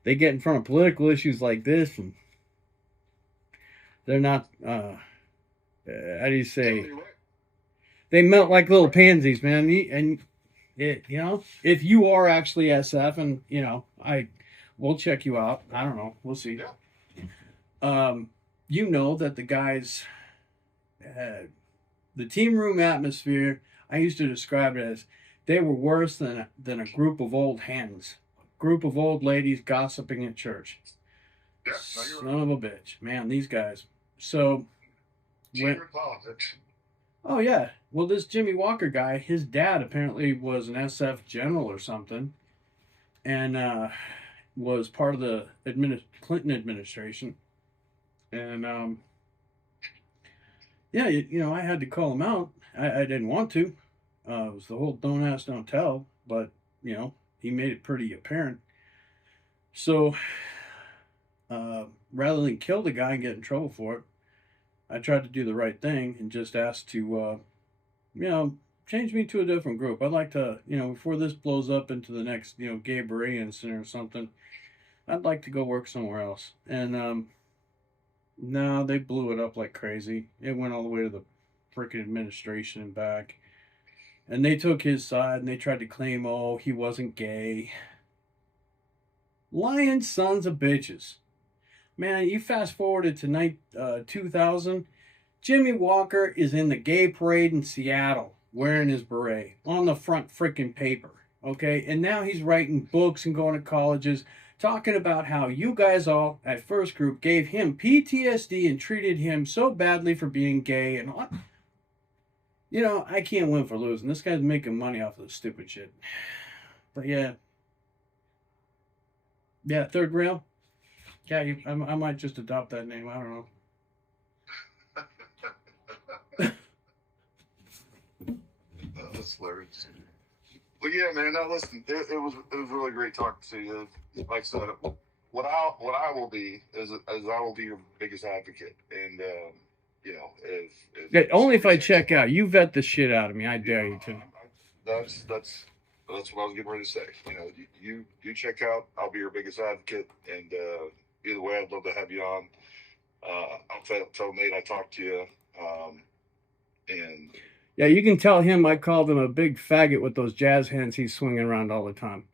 they get in front of political issues like this, and they're not how do you say, they melt like little pansies, man. And you know, if you are actually SF, and you know, we'll check you out. I don't know. We'll see. Yeah. You know that the guys, the team room atmosphere, I used to describe it as they were worse than a group of old hens, a group of old ladies gossiping at church. Yeah, Son of a bitch, man. These guys. So, politics. Oh yeah. Well, this Jimmy Walker guy, his dad apparently was an SF general or something, and was part of the Clinton administration. And yeah, you know, I had to call him out. I didn't want to. It was the whole don't ask, don't tell. But you know, he made it pretty apparent. So rather than kill the guy and get in trouble for it, I tried to do the right thing and just asked to, you know, change me to a different group. I'd like to, you know, before this blows up into the next, you know, gay beret incident or something, I'd like to go work somewhere else. And no, they blew it up like crazy. It went all the way to the freaking administration and back. And they took his side and they tried to claim, oh, he wasn't gay. Lying sons of bitches. Man, you fast forwarded to 2000, Jimmy Walker is in the gay parade in Seattle wearing his beret on the front freaking paper, okay? And now he's writing books and going to colleges talking about how you guys all at First Group gave him PTSD and treated him so badly for being gay and all. You know, I can't win for losing. This guy's making money off of this stupid shit. But yeah, Yeah, third rail. Yeah, I might just adopt that name. I don't know. That's hilarious. Well, yeah, man. Now listen, it was really great talking to you. Like I said, what I will be is I will be your biggest advocate, and you know, if Yeah, only if I check out. You vet the shit out of me. I dare you to. that's what I was getting ready to say. You know, you check out. I'll be your biggest advocate, and either way, I'd love to have you on. I'll tell Nate I talked to you, and Yeah, you can tell him I called him a big faggot with those jazz hands he's swinging around all the time.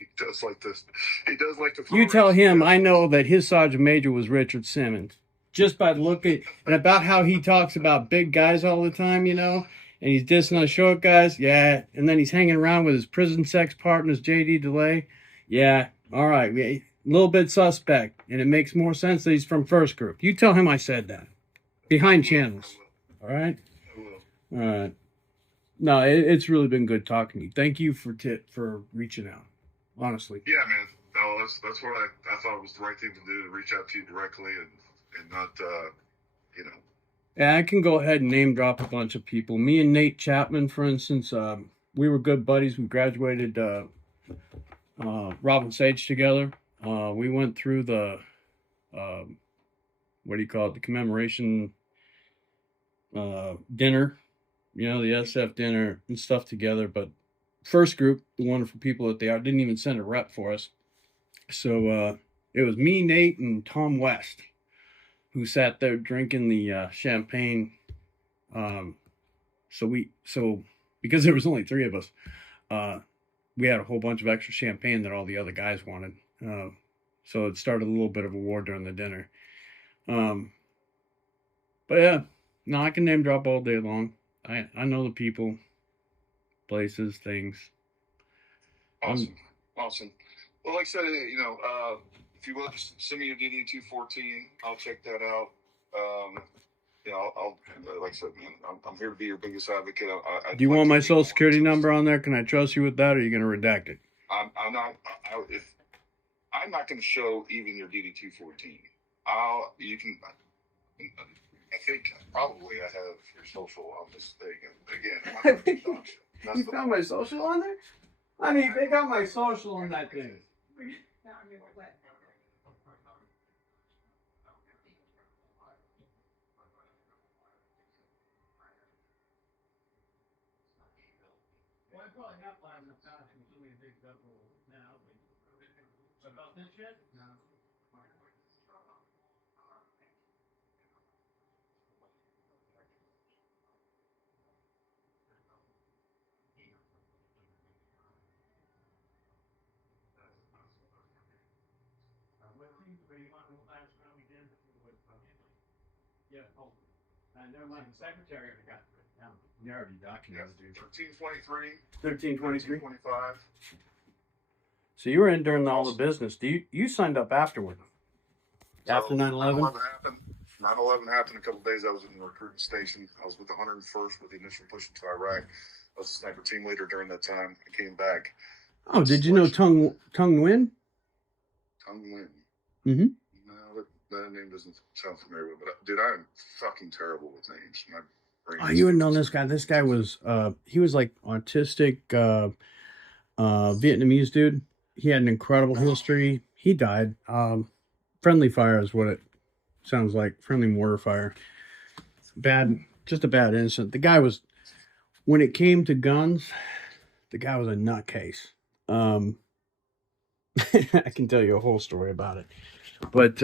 he does like this. He does like to. You tell him I know that his sergeant major was Richard Simmons. Just by looking and about how he talks about big guys all the time, you know, and he's dissing on short guys, yeah. And then he's hanging around with his prison sex partners, J.D. DeLay, yeah. All right, a little bit suspect, and it makes more sense that he's from first group. You tell him I said that. Behind channels, all right. All right. No, it's really been good talking to you. Thank you for reaching out. Honestly. Yeah, man. No, that's what I thought it was the right thing to do, to reach out to you directly and not you know. Yeah, I can go ahead and name drop a bunch of people. Me and Nate Chapman, for instance, we were good buddies. We graduated Robin Sage together. We went through the what do you call it? The commemoration dinner, you know, the SF dinner and stuff together. But first group, the wonderful people that they are, didn't even send a rep for us. So it was me, Nate, and Tom West, who sat there drinking the champagne. So because there was only three of us, we had a whole bunch of extra champagne that all the other guys wanted. So it started a little bit of a war during the dinner. But yeah, no, I can name drop all day long. I know the people, places, things. Awesome. Well, like I said, you know, if you will, just send me your DD 214. I'll check that out. You know, I'll like I said, man, I'm here to be your biggest advocate. Do you want my social security number on there? Can I trust you with that, or are you going to redact it? I'm not. I'm not going to show even your DD 214. You can. I think probably I have your social on this thing. Again, you found my social on there? I mean, they got my social on that thing. Well, I probably have in the past and so many big double now. About this shit? No. Yeah, never mind. The secretary got it down. You already documented, dude. 1323. 1325. So you were in during all the business. You signed up afterward? After 9/11? 9/11 happened a couple of days. I was in the recruiting station. I was with the 101st with the initial push into Iraq. I was a sniper team leader during that time. I came back. Oh, did you know Tung Nguyen? Tung Nguyen. Mm-hmm. No, that name doesn't sound familiar. But dude, I am fucking terrible with names. My brain. Oh, you would know this guy. This guy was he was like autistic Vietnamese dude. He had an incredible history. He died. Friendly fire is what it sounds like. Friendly mortar fire. Just a bad incident. The guy was, when it came to guns, the guy was a nutcase. I can tell you a whole story about it. But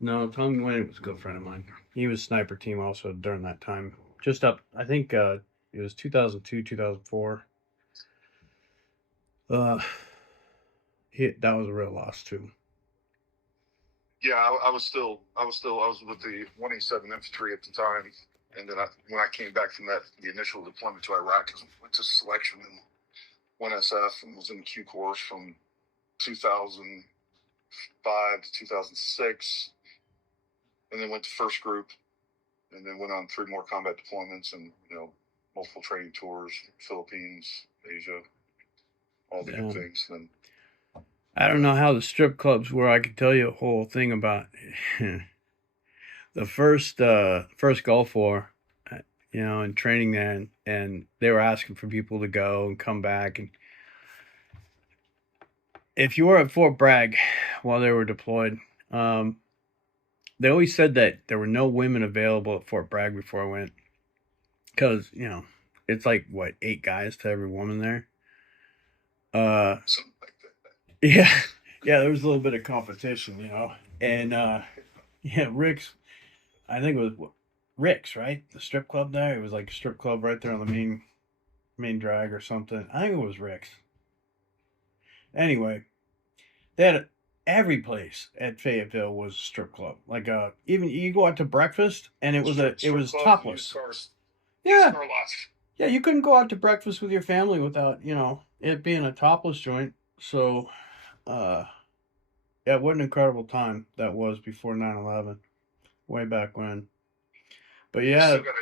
no, Tung Nguyen was a good friend of mine. He was sniper team also during that time. Just up, I think it was 2002, 2004. That was a real loss too. Yeah, I was with the 187 Infantry at the time, and then when I came back from the initial deployment to Iraq, I went to selection in 1SF and was in the Q course from 2005 to 2006, and then went to first group, and then went on 3 more combat deployments and multiple training tours, Philippines, Asia, all the good things. And I don't know how the strip clubs were. I could tell you a whole thing about the first Gulf War, and training there, and they were asking for people to go and come back. And if you were at Fort Bragg while they were deployed, they always said that there were no women available at Fort Bragg before I went, because it's like what, 8 guys to every woman there. Something like that. Yeah, yeah, there was a little bit of competition, and yeah, Rick's. I think it was Rick's, right? The strip club there. It was like a strip club right there on the main drag or something. I think it was Rick's. Anyway, they had every place at Fayetteville was a strip club. Like even you go out to breakfast and it was topless. Yeah, yeah, you couldn't go out to breakfast with your family without it being a topless joint. So, yeah, what an incredible time that was before 9/11, way back when. But I yeah, still got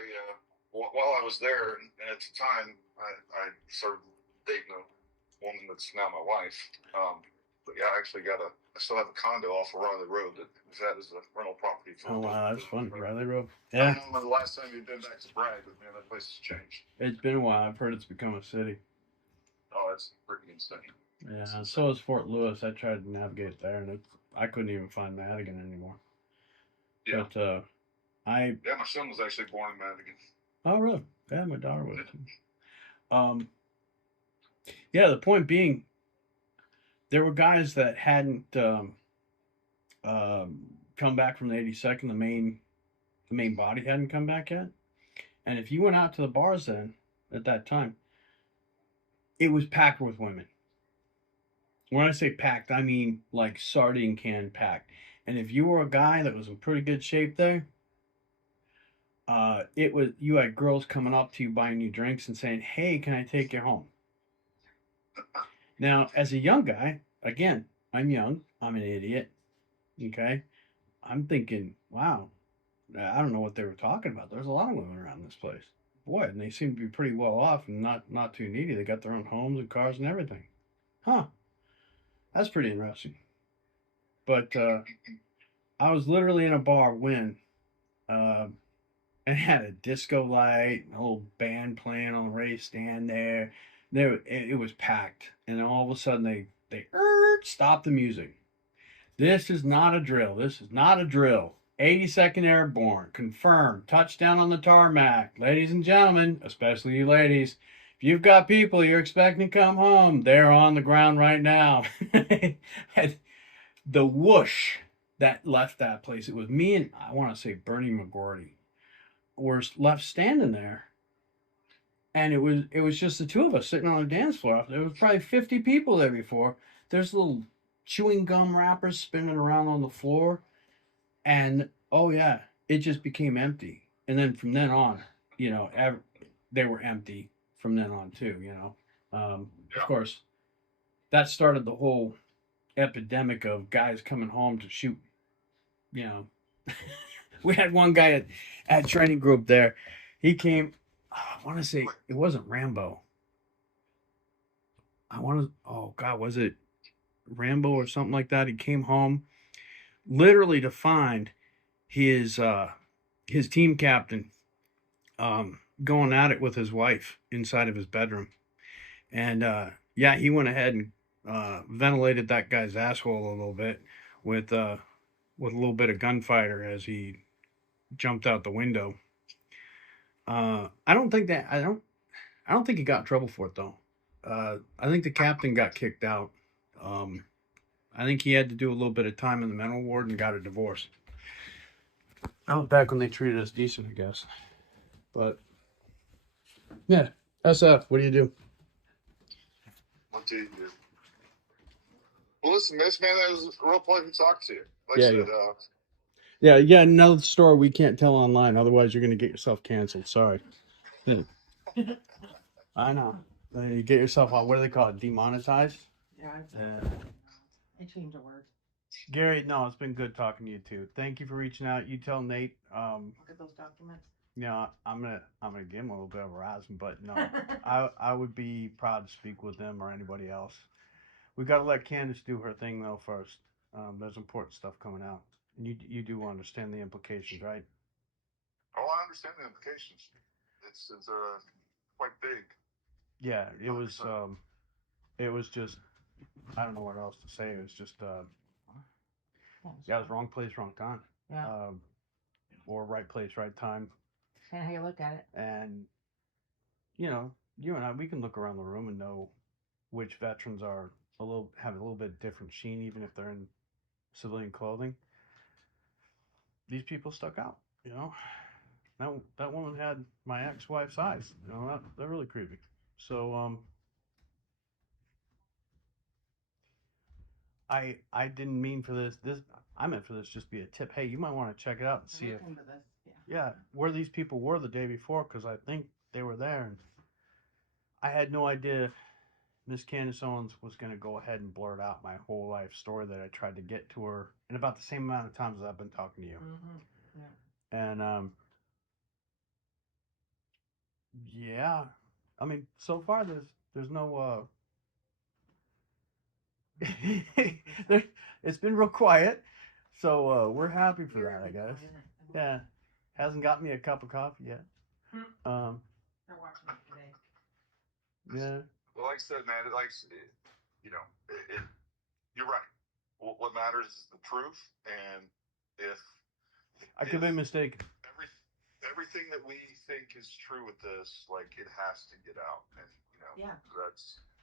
while I was there, and at the time, I started dating a woman that's now my wife. But yeah, I still have a condo off of Riley Road that is a rental property for. oh wow, that's fun, Riley Road. I Yeah, don't know when the last time you've been back to Bragg, but man, that place has changed. it's been a while. I've heard it's become a city. Oh, it's pretty insane. Yeah, so is Fort Lewis. I tried to navigate there, and I couldn't even find Madigan anymore. Yeah. But my son was actually born in Madigan. Oh really? Yeah, my daughter was. Yeah. The point being, there were guys that hadn't come back from the 82nd. The main body hadn't come back yet, and if you went out to the bars then at that time, it was packed with women. When I say packed, I mean like sardine can packed. And if you were a guy that was in pretty good shape there, you had girls coming up to you buying you drinks and saying, "Hey, can I take you home?" Now, as a young guy, again, I'm young, I'm an idiot. Okay, I'm thinking, wow, I don't know what they were talking about. There's a lot of women around this place, boy, and they seem to be pretty well off and not too needy. They got their own homes and cars and everything. Huh? That's pretty interesting. But I was literally in a bar when uh, it had a disco light, a little band playing on the race stand there. It was packed, and then all of a sudden they stopped the music. This is not a drill. This is not a drill. 82nd Airborne confirmed touchdown on the tarmac, ladies and gentlemen, especially you ladies. If you've got people you're expecting to come home, they're on the ground right now. And the whoosh that left that place. It was me and I want to say Bernie McGordy were left standing there, and it was just the two of us sitting on the dance floor. There was probably 50 people there before. There's little chewing gum wrappers spinning around on the floor, and oh yeah, it just became empty. And then from then on, they were empty from then on too. Of course, that started the whole epidemic of guys coming home to shoot. You know, we had one guy at training group there. He came. I want to say it wasn't Rambo. Oh God, was it Rambo or something like that? He came home literally to find his team captain going at it with his wife inside of his bedroom, and yeah, he went ahead and ventilated that guy's asshole a little bit with a little bit of gunfire as he jumped out the window. I don't think he got in trouble for it though. I think the captain got kicked out. I think he had to do a little bit of time in the mental ward and got a divorce. That was back when they treated us decent, I guess. But yeah, SF, what do you do? What do you do? Well, listen, Mitch, man, that was a real pleasure to talk to you. Like Yeah, I said, yeah, another story we can't tell online, otherwise you're gonna get yourself canceled. Sorry. I know. You get yourself on, what do they call it? Demonetized? Yeah, I changed a word. Gary, no, it's been good talking to you too. Thank you for reaching out. You tell Nate. Look at those documents. Yeah, I'm gonna give him a little bit of a razzing, but no, I would be proud to speak with them or anybody else. We got to let Candace do her thing though first. There's important stuff coming out, and you do understand the implications, right? Oh, I understand the implications. It's quite big. Yeah, it was 100%. it was just, I don't know what else to say. It was just yeah, it was wrong place, wrong time. Yeah. Or right place, right time. Kind of how you look at it. And you know, you and I, we can look around the room and know which veterans have a little bit different sheen, even if they're in civilian clothing. These people stuck out, you know. That woman had my ex-wife's eyes. You know, they're really creepy. So I didn't mean for this. I meant for this just be a tip. Hey, you might want to check it out and see if where these people were the day before, because I think they were there, and I had no idea Miss Candace Owens was going to go ahead and blurt out my whole life story that I tried to get to her in about the same amount of times as I've been talking to you. Mm-hmm. Yeah. And yeah, I mean, so far there's no it's been real quiet, so we're happy for that, I guess. Yeah, hasn't got me a cup of coffee yet. They're watching it today. Yeah. Well, like I said, man, you're right. What matters is the truth, and if I could be mistaken. Everything that we think is true with this, like, it has to get out, and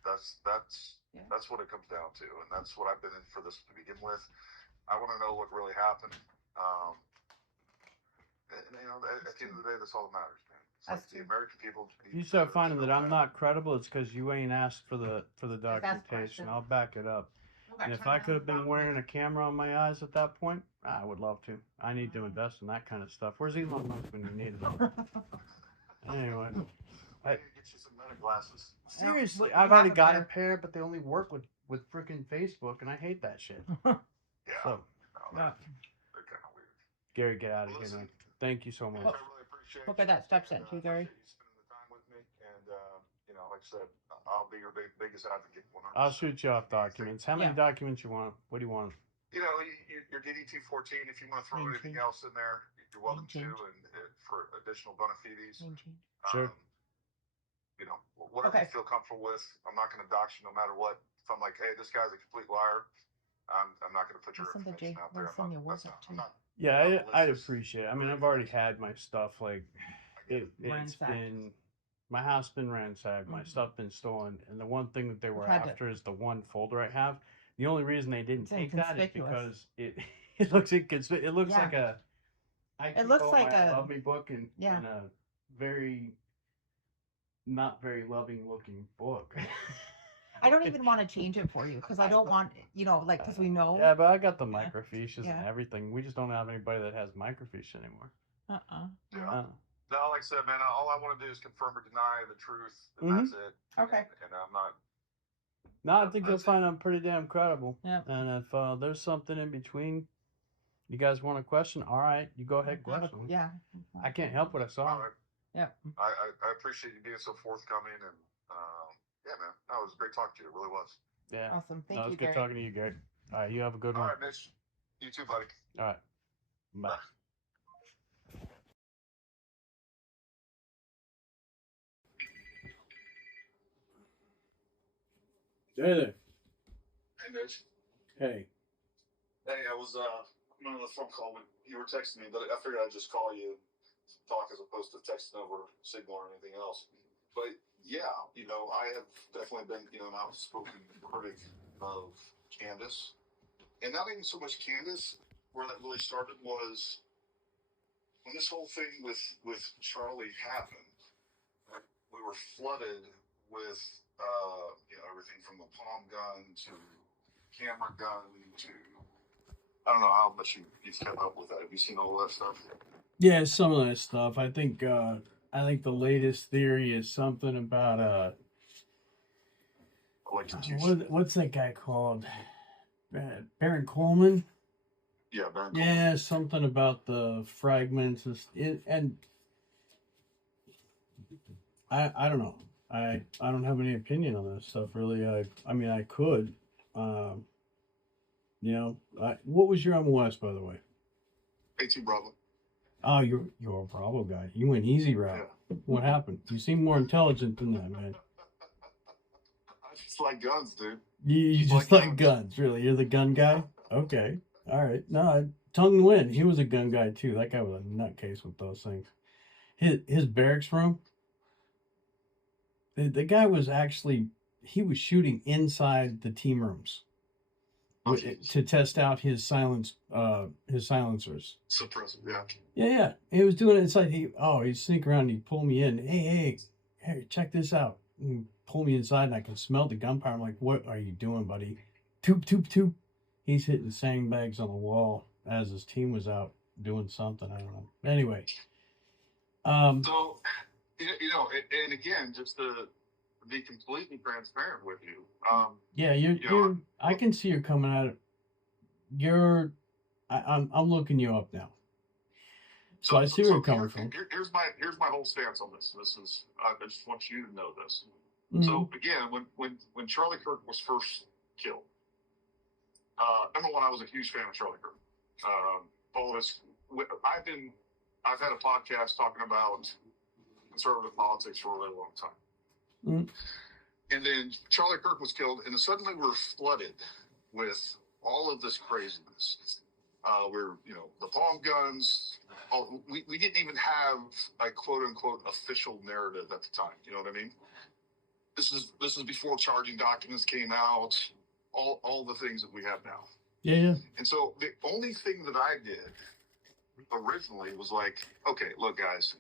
that's what it comes down to, and that's what I've been in for this to begin with. I want to know what really happened. And, at the end of the day, that's all that matters, man. It's like the American people. You start finding that I'm not credible, it's because you ain't asked for the documentation. I'll back it up. And if I could have been wearing a camera on my eyes at that point, I would love to. I need to invest in that kind of stuff. Where's Elon Musk when you need it? Anyway, get you some meta glasses. Seriously, I've already got a pair, but they only work with freaking Facebook, and I hate that shit. Yeah. So, they're kind of weird. Gary, get out of here, man. Thank you so much. I really appreciate Look at that step sent too, Gary. Spending the time with me, and like I said, I'll be your biggest advocate. 100%. I'll shoot you off documents. How many documents you want? What do you want? Your DD-214. If you want to throw anything else in there, you're welcome to, and for additional bona fides. Sure. Whatever you feel comfortable with. I'm not going to dox you no matter what. If I'm like, hey, this guy's a complete liar, I'm not going to put your information out there. Yeah, I'd appreciate it. I mean, I've already had my stuff, like, it's been, my house been ransacked, my stuff been stolen, and the one thing that they were after is the one folder I have. The only reason they didn't take that is because it looks inconspicuous. It looks like a Love Me book in a very not very loving looking book. I don't even want to change it for you because I don't want, because we know. Yeah, but I got the microfiches and everything. We just don't have anybody that has microfiche anymore. Yeah. No, like I said, man, all I want to do is confirm or deny the truth, and that's it. Okay. And I'm not. No, I think you'll find I'm pretty damn credible. Yeah. And if there's something in between you guys want to question, all right, you go ahead and question. Yeah. I can't help what I saw. Right. Yeah. I appreciate you being so forthcoming, and yeah, man, that was great talking to you. It really was. Yeah. Awesome. Thank you, It was good talking to you, Gary. All right, you have a good one. All right, Mitch. You too, buddy. All right. Bye. Hey there. Hey, Mitch. Hey. Hey, I was I'm on the phone call when you were texting me, but I figured I'd just call you and talk as opposed to texting over Signal or anything else. But yeah, I have definitely been, an outspoken critic of Candace, and not even so much Candace. Where that really started was when this whole thing with Charlie happened. We were flooded with everything from the palm gun to camera gun to I don't know how much you've kept up with that. Have you seen all that stuff? Yeah, some of that stuff. I think the latest theory is something about what's that guy called? Baron Coleman. Yeah, Baron Coleman. Yeah, something about the fragments and I don't know. I don't have any opinion on that stuff really. I mean I could, What was your MOS, by the way? 18 Bravo. Oh, you're a Bravo guy. You went easy route. Yeah. What happened? You seem more intelligent than that, man. I just like guns, dude. You just like guns, really? You're the gun guy? Okay. All right. No, Tongue Nguyen, he was a gun guy too. That guy was a nutcase with those things. His barracks room, the guy was actually, he was shooting inside the team rooms to test out his silencers. Suppressive, yeah. Yeah. He was doing it inside. He'd sneak around and he'd pull me in. Hey, check this out. And pull me inside and I can smell the gunpowder. I'm like, what are you doing, buddy? Toop. He's hitting sandbags on the wall as his team was out doing something. I don't know. Anyway. So, and again, just to be completely transparent with you. You're I can see you're coming at it. I'm looking you up now. So I see where you're coming from. Here's my whole stance on this. This is I just want you to know this. Mm-hmm. So again, when Charlie Kirk was first killed, number one, I was a huge fan of Charlie Kirk. All this, I've had a podcast talking about conservative politics for a really long time. Mm-hmm. And then Charlie Kirk was killed, and then suddenly we're flooded with all of this craziness. We're, the palm guns. We didn't even have a quote unquote official narrative at the time. You know what I mean? This is before charging documents came out. All the things that we have now. Yeah. And so the only thing that I did originally was like, okay, look, guys,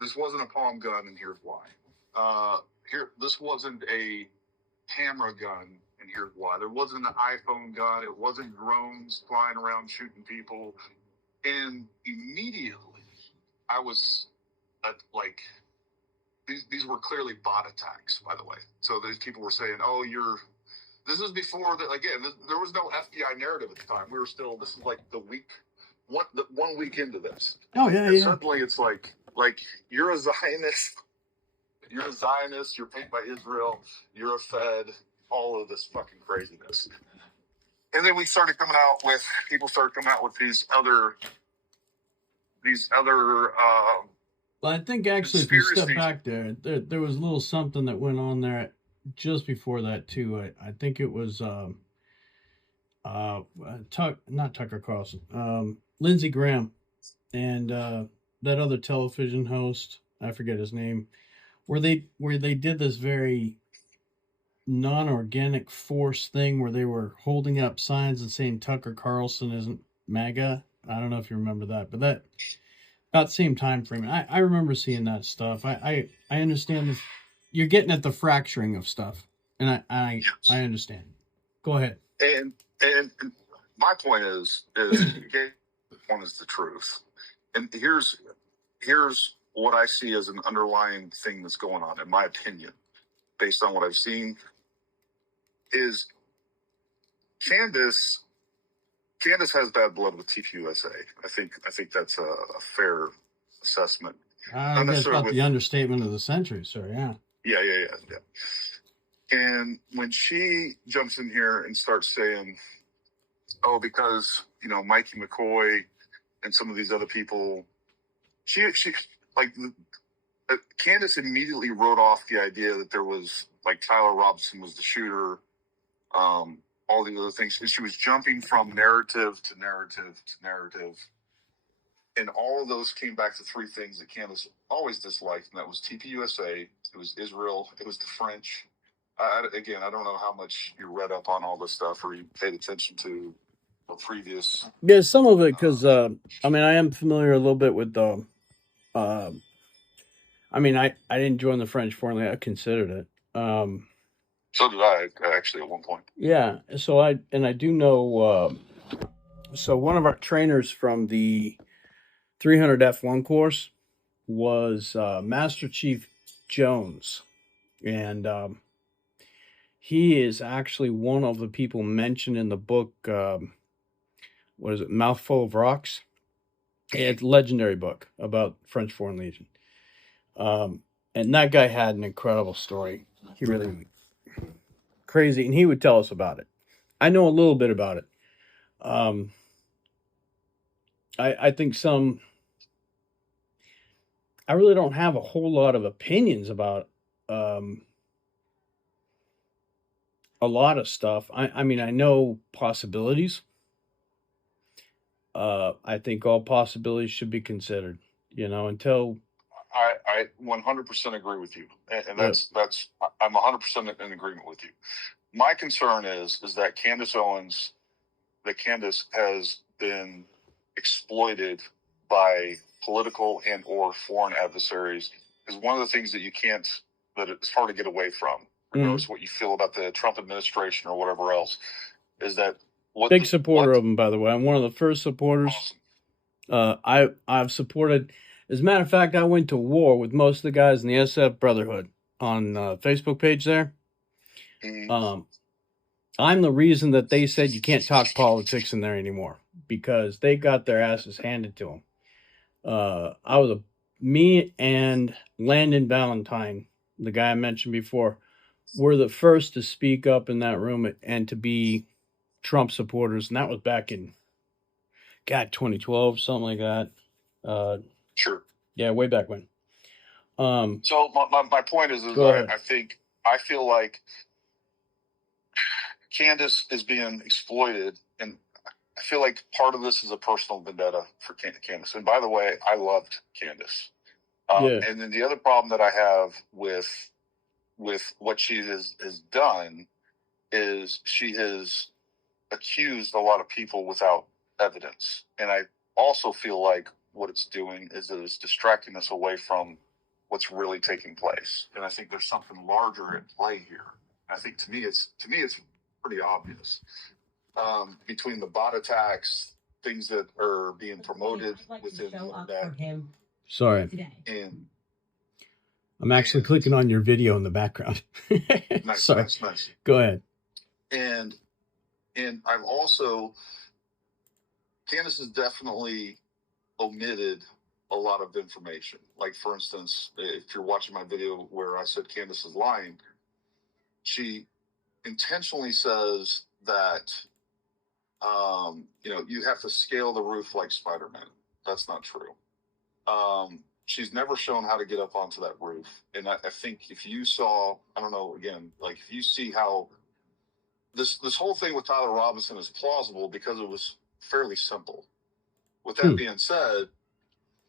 this wasn't a palm gun, and here's why. This wasn't a camera gun, and here's why. There wasn't an iPhone gun. It wasn't drones flying around shooting people. And immediately, I was these were clearly bot attacks, by the way. So these people were saying, "Oh, this is before that." Again, there was no FBI narrative at the time. This is like the 1 week into this. Oh yeah. Suddenly, it's like you're a Zionist. You're a Zionist. You're paid by Israel. You're a Fed. All of this fucking craziness. And then people started coming out with these other. Well, I think actually, if you step back there was a little something that went on there just before that too. I think it was not Tucker Carlson, Lindsey Graham, and that other television host, I forget his name, where they did this very non-organic force thing where they were holding up signs and saying Tucker Carlson isn't MAGA. I don't know if you remember that, but that about the same time frame. I remember seeing that stuff. I understand you're getting at the fracturing of stuff, and I understand. Go ahead. And my point is one is the truth, and here's what I see as an underlying thing that's going on, in my opinion, based on what I've seen, is Candace has bad blood with TPUSA. I think that's a fair assessment. I guess about the understatement of the century, sir. Yeah. Yeah. And when she jumps in here and starts saying, "Oh, because Mikey McCoy and some of these other people," she Candace immediately wrote off the idea that there was Tyler Robinson was the shooter. All the other things. She was jumping from narrative to narrative to narrative. And all of those came back to three things that Candace always disliked, and that was TPUSA, it was Israel, it was the French. I don't know how much you read up on all this stuff or you paid attention to the previous. Yeah, some of it, because, I am familiar a little bit with I didn't join the French Foreign Legion. I considered it. So did I, actually, at one point. Yeah, so I do know, so one of our trainers from the 300F1 course was Master Chief Jones, and he is actually one of the people mentioned in the book, what is it, Mouthful of Rocks? It's a legendary book about French Foreign Legion. And that guy had an incredible story. He really crazy, and he would tell us about it. I know a little bit about it. I think I really don't have a whole lot of opinions about um, a lot of stuff. I mean, I know possibilities. I think all possibilities should be considered. Until I 100% agree with you, and that's I'm 100% in agreement with you. My concern is that Candace has been exploited by political and or foreign adversaries is one of the things that it's hard to get away from, regardless of what you feel about the Trump administration or whatever else, is that big supporter of them, by the way. I'm one of the first supporters. Awesome. I've supported. As a matter of fact, I went to war with most of the guys in the SF Brotherhood on Facebook page there. Mm-hmm. I'm the reason that they said you can't talk politics in there anymore because they got their asses handed to them. Me and Landon Valentine, the guy I mentioned before, were the first to speak up in that room and to be Trump supporters, and that was back in 2012, something like that. Sure. Yeah, way back when. So my point is I feel like Candace is being exploited, and I feel like part of this is a personal vendetta for Candace. And by the way, I loved Candace. And then the other problem that I have with what she has done is she has accused a lot of people without evidence. And I also feel like what it's doing is it's distracting us away from what's really taking place. And I think there's something larger at play here. I think to me it's pretty obvious. Between the bot attacks, things that are being promoted within that. Sorry. And I'm actually clicking on your video in the background. Nice. Go ahead. And I've also, Candace has definitely omitted a lot of information. Like, for instance, if you're watching my video where I said Candace is lying, she intentionally says that, you have to scale the roof like Spider-Man. That's not true. She's never shown how to get up onto that roof. And I think if you saw, I don't know, again, like if you see how this whole thing with Tyler Robinson is plausible because it was fairly simple. With that being said,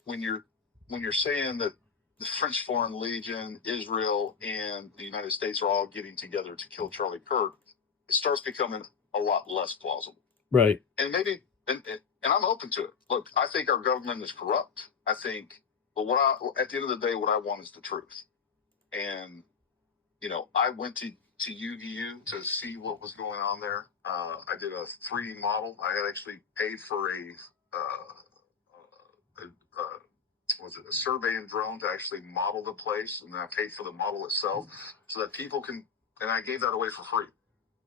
when you're saying that the French Foreign Legion, Israel, and the United States are all getting together to kill Charlie Kirk, it starts becoming a lot less plausible. Right. And maybe, and I'm open to it. Look, I think our government is corrupt. I think, but at the end of the day, what I want is the truth. And, I went to UVU to see what was going on there. I did a 3D model. I had actually paid for a surveying drone to actually model the place, and then I paid for the model itself so that people can, and I gave that away for free,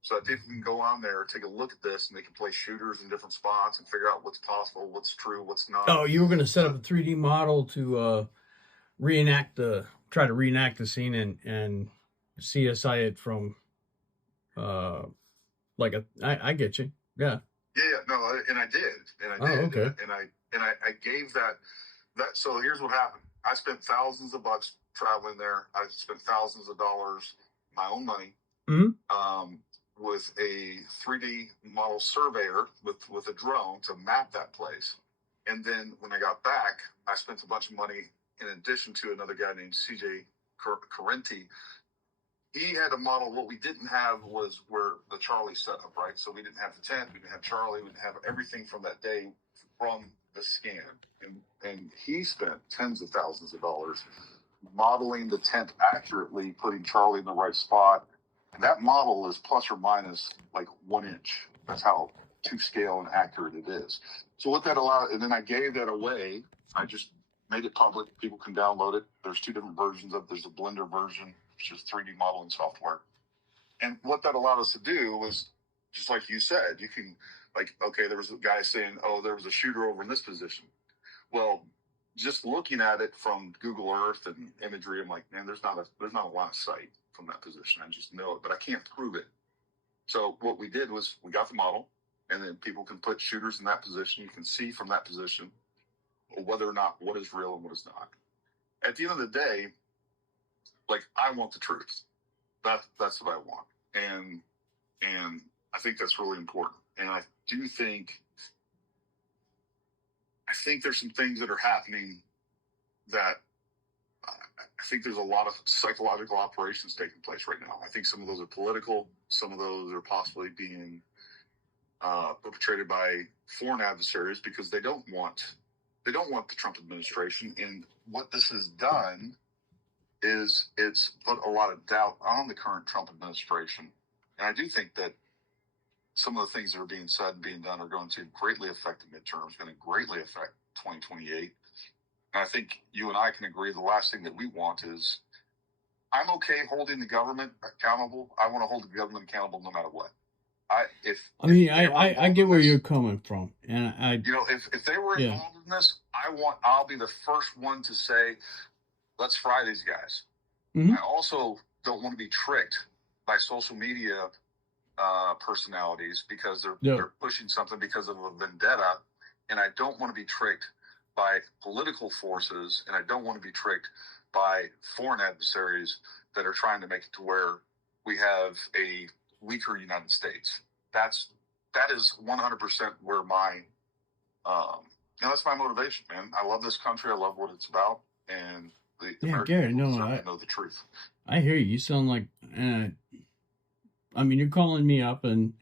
so that people can go on there, take a look at this, and they can place shooters in different spots and figure out what's possible, what's true, what's not. Oh, you were going to set up a 3D model to try to reenact the scene and CSI it from, I get you. Yeah. Yeah, no, and I did. Oh, okay. And I gave that, so here's what happened. I spent thousands of bucks traveling there. I spent thousands of dollars, my own money, with a 3D model surveyor with a drone to map that place. And then when I got back, I spent a bunch of money in addition to another guy named CJ Correnti. He had a model. What we didn't have was where the Charlie setup, right? So we didn't have the tent, we didn't have Charlie, we didn't have everything from that day from the scan. And he spent tens of thousands of dollars modeling the tent accurately, putting Charlie in the right spot. And that model is plus or minus like 1 inch. That's how to scale and accurate it is. So what that allowed, and then I gave that away. I just made it public. People can download it. There's 2 different versions of it. There's a Blender version, which is 3D modeling software. And what that allowed us to do was, just like you said, you can, like, okay, there was a guy saying, oh, there was a shooter over in this position. Well, just looking at it from Google Earth and imagery, I'm like, man, there's not a line of sight from that position. I just know it, but I can't prove it. So what we did was we got the model, and then people can put shooters in that position. You can see from that position whether or not what is real and what is not. At the end of the day, like, I want the truth. That's what I want, and I think that's really important. And I think there's some things that are happening that I think there's a lot of psychological operations taking place right now. I think some of those are political. Some of those are possibly being perpetrated by foreign adversaries because they don't want the Trump administration. And what this has done is it's put a lot of doubt on the current Trump administration. And I do think that some of the things that are being said and being done are going to greatly affect the midterms, going to greatly affect 2028. And I think you and I can agree the last thing that we want is, I'm okay holding the government accountable. I want to hold the government accountable no matter what. I get where you're coming from, and if they were involved in this, I'll be the first one to say, let's fry these guys. Mm-hmm. I also don't want to be tricked by social media personalities because they're pushing something because of a vendetta, and I don't want to be tricked by political forces, and I don't want to be tricked by foreign adversaries that are trying to make it to where we have a weaker United States. That is 100% where my that's my motivation, man. I love this country. I love what it's about, and Gary, I know the truth. I hear you. You sound like, you're calling me up and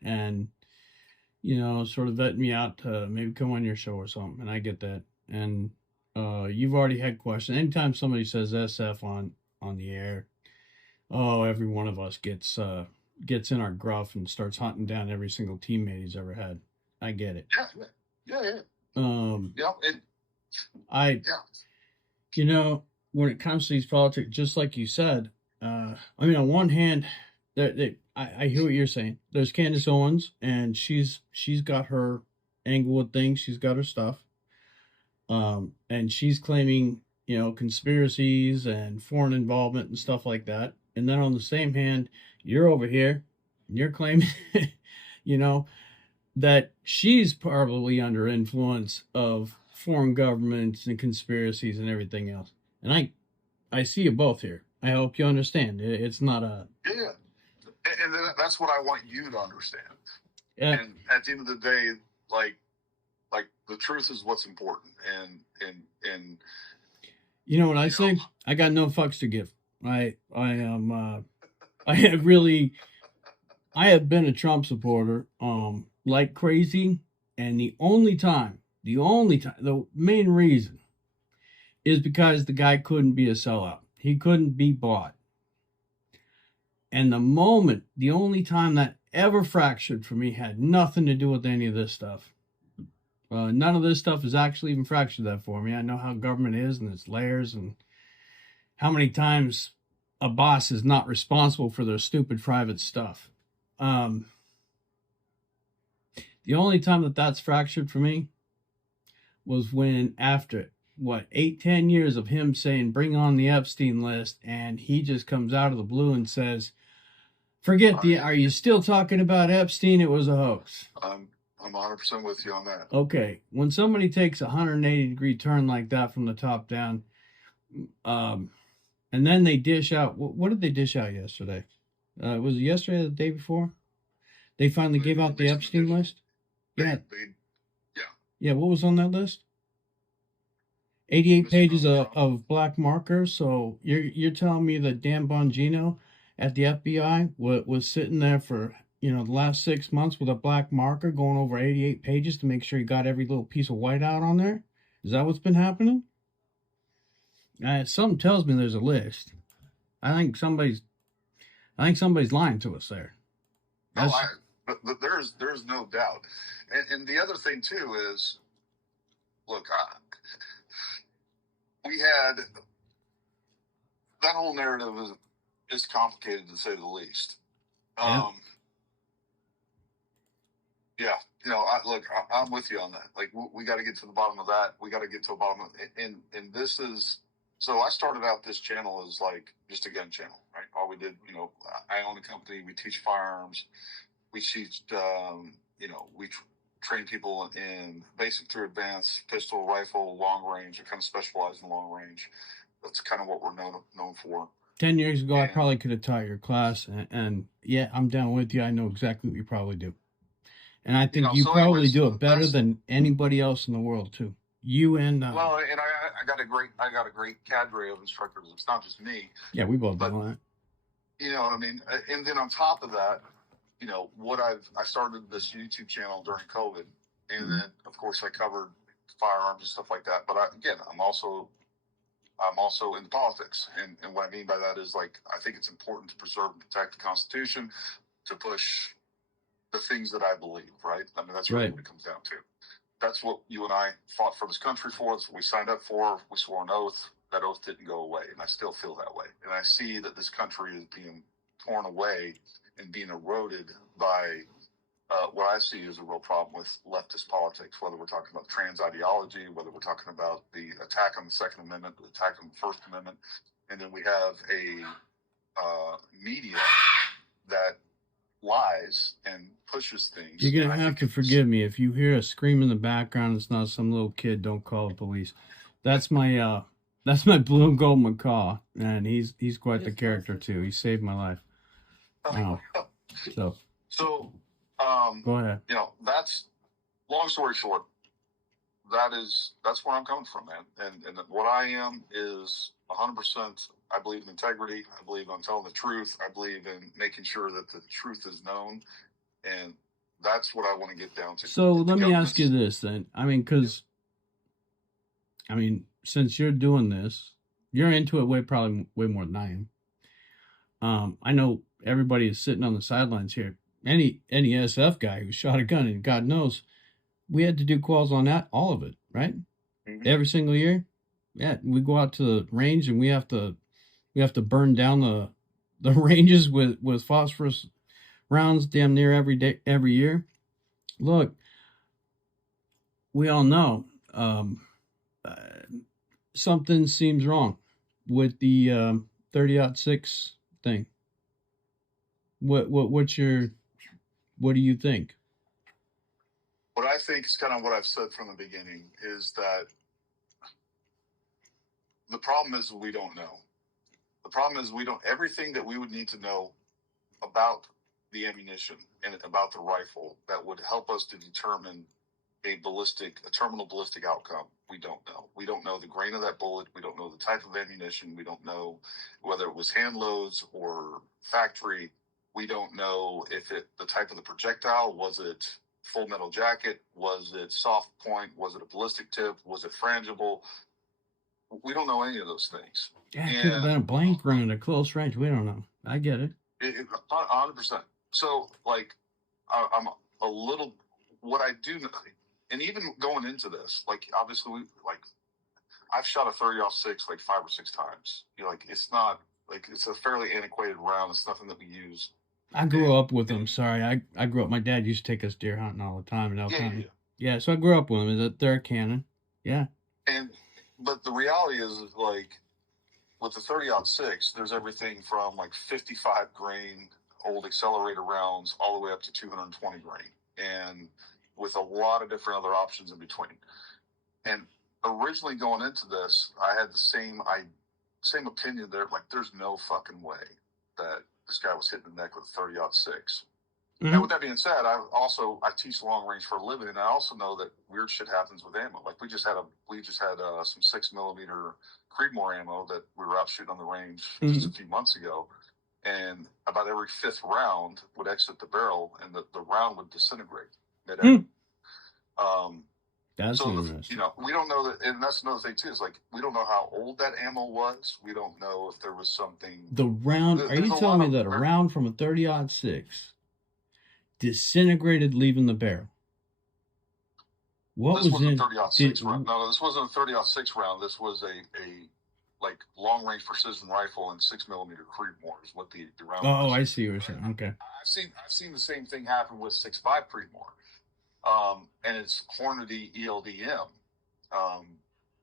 sort of vetting me out to maybe come on your show or something, and I get that. And you've already had questions. Anytime somebody says SF on the air, every one of us gets in our gruff and starts hunting down every single teammate he's ever had. I get it. Yeah. When it comes to these politics, just like you said, on one hand, I hear what you're saying. There's Candace Owens, and she's got her angle with things. She's got her stuff. And she's claiming, conspiracies and foreign involvement and stuff like that. And then on the same hand, you're over here and you're claiming, that she's probably under influence of foreign governments and conspiracies and everything else. And I see you both here. I hope you understand. It's not a... Yeah. And that's what I want you to understand. Yeah. And at the end of the day, like the truth is what's important. And you know what I say? I got no fucks to give. I have been a Trump supporter like crazy, and the main reason is because the guy couldn't be a sellout. He couldn't be bought. And the only time that ever fractured for me had nothing to do with any of this stuff. None of this stuff is actually even fractured that for me. I know how government is and its layers and how many times a boss is not responsible for their stupid private stuff. The only time that's fractured for me was when after 8-10 years of him saying bring on the Epstein list, and he just comes out of the blue and says, are you still talking about Epstein? It was a hoax. I'm 100% with you on that. Okay. When somebody takes a 180-degree turn like that from the top down, and then they dish out, what did they dish out yesterday? Was it yesterday or the day before? They finally gave out the Epstein list? Yeah. Yeah, what was on that list? 88 pages of black markers. So you're telling me that Dan Bongino at the FBI was sitting there for the last 6 months with a black marker going over 88 pages to make sure he got every little piece of white out on there? Is that what's been happening? Something tells me there's a list. I think somebody's lying to us there. But there's no doubt. And the other thing too is, look, we had that whole narrative is complicated to say the least. Yeah, I'm with you on that. Like, we got to get to the bottom of that. We got to get to the bottom of it. And this is, so I started out this channel as like just a gun channel, right? All we did, I own a company. We teach firearms. we teach, we train people in basic through advanced pistol, rifle, long range. I kind of specialize in long range. That's kind of what we're known for. 10 years ago, I probably could have taught your class, and yeah, I'm down with you. I know exactly what you probably do. And I think you probably do it better than anybody else in the world too. You and well, and I got a great cadre of instructors. It's not just me. Yeah, we both do that. You know what I mean? And then on top of that, I started this YouTube channel during COVID, and then of course I covered firearms and stuff like that. But I'm also in politics, and what I mean by that is, like, I think it's important to preserve and protect the Constitution, to push the things that I believe, right? I mean, that's really what it comes down to. That's what you and I fought for this country for. That's what we signed up for. We swore an oath. That oath didn't go away, and I still feel that way. And I see that this country is being torn away and being eroded by what I see is a real problem with leftist politics, whether we're talking about trans ideology, whether we're talking about the attack on the Second Amendment, the attack on the First Amendment, and then we have a media that lies and pushes things. You're going to have to forgive me if you hear a scream in the background. It's not some little kid. Don't call the police. That's my blue and gold macaw, and he's quite the character too. He saved my life. So go ahead. That's, long story short, that's where I'm coming from, man. And what I am is 100%. I believe in integrity. I believe in telling the truth. I believe in making sure that the truth is known, and that's what I want to get down to. So let me ask you this then. Since you're doing this, you're into it probably way more than I am. I know everybody is sitting on the sidelines here. Any SF guy who shot a gun, and God knows, we had to do calls on that, all of it, right? Mm-hmm. Every single year. Yeah, we go out to the range and we have to burn down the ranges with phosphorus rounds damn near every year. Look, we all know something seems wrong with the 30-06 thing. What do you think? What I think is kind of what I've said from the beginning is that the problem is we don't know. The problem is everything that we would need to know about the ammunition and about the rifle that would help us to determine a terminal ballistic outcome. We don't know. We don't know the grain of that bullet. We don't know the type of ammunition. We don't know whether it was hand loads or factory. We don't know if the type of the projectile. Was it full metal jacket? Was it soft point? Was it a ballistic tip? Was it frangible? We don't know any of those things. Yeah, it could have been a blank run at a close range. We don't know. I get it. 100%. So, like, I'm a little, what I do know, and even going into this, like, obviously, I've shot a 30-06 like 5 or 6 times. It's not, like, it's a fairly antiquated round. It's nothing that we use. I grew up with them. Sorry, I grew up. My dad used to take us deer hunting all the time in Elk County. Yeah, so I grew up with them. They're a cannon. Yeah. But the reality is, like, with the 30-06, there's everything from like 55 grain old accelerator rounds all the way up to 220 grain, and with a lot of different other options in between. And originally going into this, I had the same opinion there. Like, there's no fucking way that this guy was hitting the neck with a 30-06. Mm-hmm. And with that being said, I teach long range for a living, and I also know that weird shit happens with ammo. Like, we just had some 6mm Creedmoor ammo that we were out shooting on the range just a few months ago, and about every 5th round would exit the barrel, and the round would disintegrate. That's interesting. We don't know that, and that's another thing too. Is, like, we don't know how old that ammo was. We don't know if there was something. The round. Are you telling me that a round from a 30-06 disintegrated, leaving the barrel? This wasn't a 30-06 round. No, this wasn't a 30-06 round. This was a like long range precision rifle and 6mm Creedmoor is what the round. Oh, was. I see what you're saying. Okay. I've seen the same thing happen with 6.5 Creedmoor. And it's Hornady ELDM.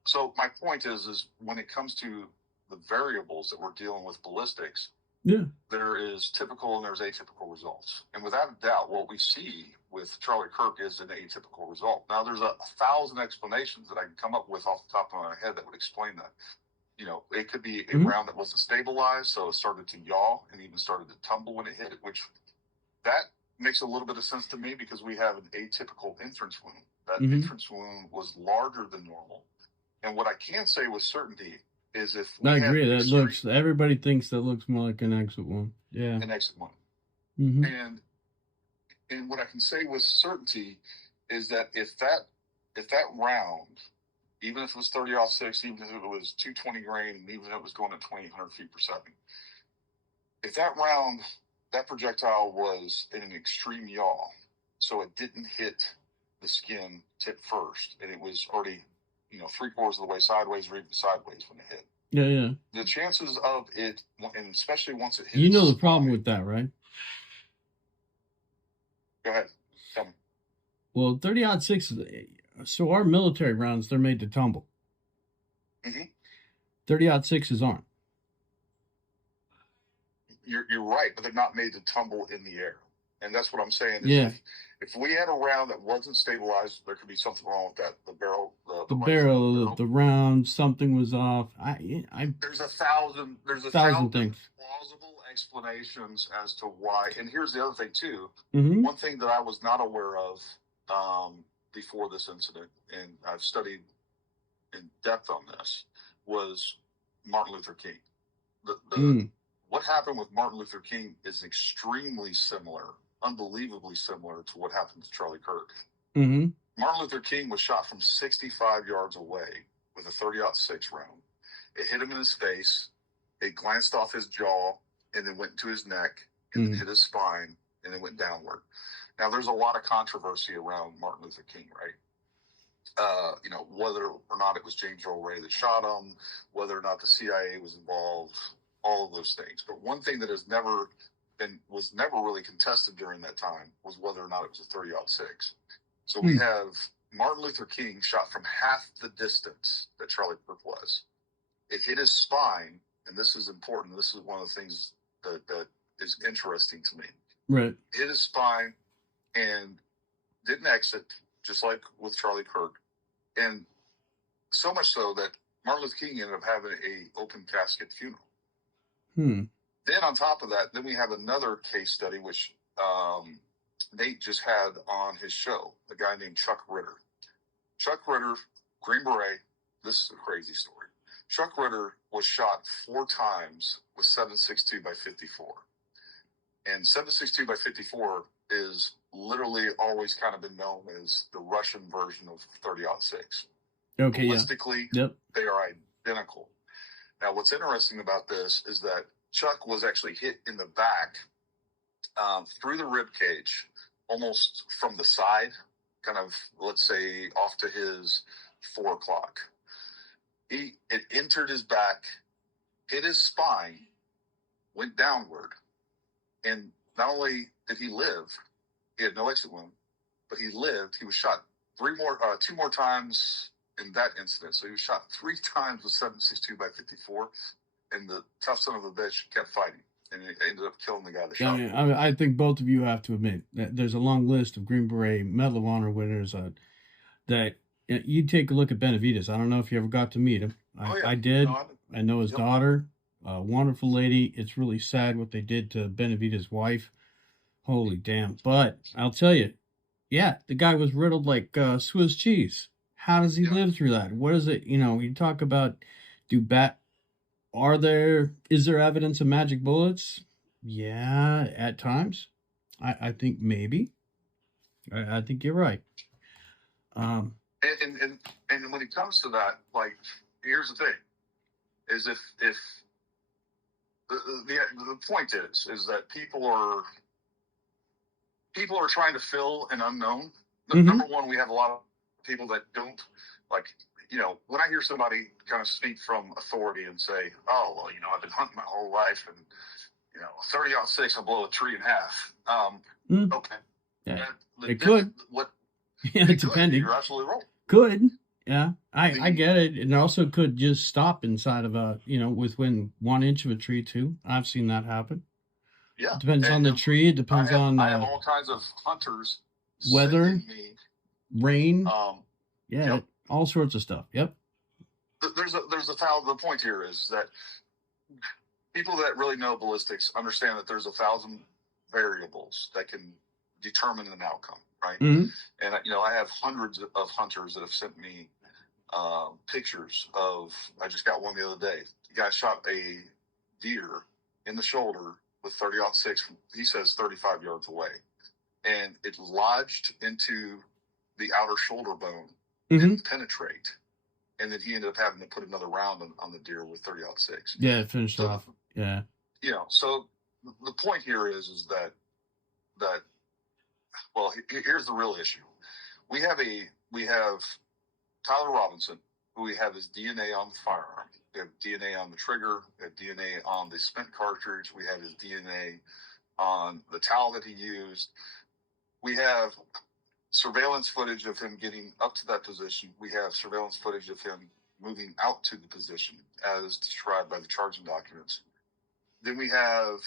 So my point is when it comes to the variables that we're dealing with ballistics, Yeah. There is typical and there's atypical results. And without a doubt, what we see with Charlie Kirk is an atypical result. Now, there's a thousand explanations that I can come up with off the top of my head that would explain that. You know, it could be a round that wasn't stabilized, so it started to yaw and even started to tumble when it hit it, which that makes a little bit of sense to me because we have an atypical entrance wound. That entrance wound was larger than normal. And what I can say with certainty is if we I agree. That looks, everybody thinks that looks more like an exit wound. Yeah. An exit wound. And what I can say with certainty is that if that round, even if it was 30-06, even if it was 220 grain, and even if it was going at 2,800 feet per second, if that round, that projectile was in an extreme yaw, so it didn't hit the skin tip first, and it was already, you know, 3/4 of the way sideways or even sideways when it hit. Yeah, yeah. The chances of it, and especially once it hit, you know the problem with that, right? Go ahead. Tell me. Well, 30-06, so our military rounds, they're made to tumble. 30-06s aren't. You're right, but they're not made to tumble in the air. And that's what I'm saying. Yeah. If we had a round that wasn't stabilized, there could be something wrong with that. The barrel, the round, something was off. There's a thousand things. Plausible explanations as to why. And here's the other thing too. One thing that I was not aware of before this incident, and I've studied in depth on this, was Martin Luther King. What happened with Martin Luther King is extremely similar, unbelievably similar to what happened to Charlie Kirk. Martin Luther King was shot from 65 yards away with a 30-06 round. It hit him in his face. It glanced off his jaw and then went into his neck and then hit his spine and then went downward. Now, there's a lot of controversy around Martin Luther King, right? You know, whether or not it was James Earl Ray that shot him, whether or not the CIA was involved, all of those things. But one thing that was never really contested during that time was whether or not it was a 30-06. So we have Martin Luther King shot from half the distance that Charlie Kirk was. It hit his spine, and this is important. This is one of the things that is interesting to me. Right. Hit his spine and didn't exit, just like with Charlie Kirk. And so much so that Martin Luther King ended up having an open casket funeral. Then on top of that, then we have another case study, which Nate just had on his show, a guy named Chuck Ritter. Chuck Ritter, Green Beret, this is a crazy story. Chuck Ritter was shot 4 times with 7.62 by 54. And 7.62 by 54 is literally always kind of been known as the Russian version of 30-06. Okay, Ballistically, they are identical. Now, what's interesting about this is that Chuck was actually hit in the back through the rib cage, almost from the side, kind of, let's say, off to his 4 o'clock. It entered his back, hit his spine, went downward, and not only did he live, he had no exit wound, but he lived. He was shot 2 more times in that incident. So he was shot 3 times with 7.62 by 54, and the tough son of a bitch kept fighting, and it ended up killing the guy that shot him. I think both of you have to admit that there's a long list of Green Beret Medal of Honor winners that you take a look at Benavides. I don't know if you ever got to meet him. I did. I know his daughter, a wonderful lady. It's really sad what they did to Benavides' wife. Holy damn. But I'll tell you, yeah, the guy was riddled like Swiss cheese. How does he live through that? What is it? You know, you talk about, is there evidence of magic bullets? Yeah, at times. I think maybe. I think you're right. And when it comes to that, like, here's the thing, is if the point is that people are trying to fill an unknown. Number one, we have a lot of people that don't, like, you know, when I hear somebody kind of speak from authority and say, oh, well, you know, I've been hunting my whole life, and, you know, 30-06, I'll blow a tree in half. Okay. Yeah. It could. Depending. You're absolutely right. Could. Yeah, I get it. And also could just stop inside of a, within 1 inch of a tree too. I've seen that happen. Yeah. It depends on the tree. It depends on I have all kinds of hunters weather, sending me, rain. yeah, yep. All sorts of stuff. Yep. The point here is that people that really know ballistics understand that there's 1,000 variables that can determine an outcome, right? Mm-hmm. And I have hundreds of hunters that have sent me pictures of. I just got one the other day. The guy shot a deer in the shoulder with 30-06. He says 35 yards away, and it lodged into the outer shoulder bone, didn't penetrate, and then he ended up having to put another round on the deer with 30-06. Yeah, it finished off. Yeah. So the point here is that well, here's the real issue. We have Tyler Robinson, who we have his DNA on the firearm. We have DNA on the trigger. We have DNA on the spent cartridge. We have his DNA on the towel that he used. We have surveillance footage of him getting up to that position. We have surveillance footage of him moving out to the position as described by the charging documents. Then we have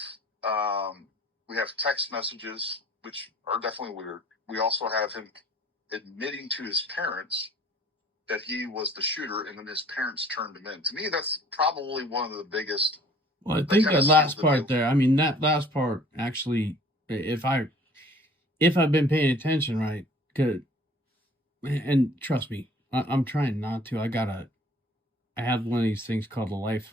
text messages, which are definitely weird. We also have him admitting to his parents that he was the shooter, and then his parents turned him in. To me, that's probably one of the biggest. Well, I think that last part there. I mean, that last part actually, if I've been paying attention, right? Good. And trust me, I'm trying not to. I have one of these things called a life.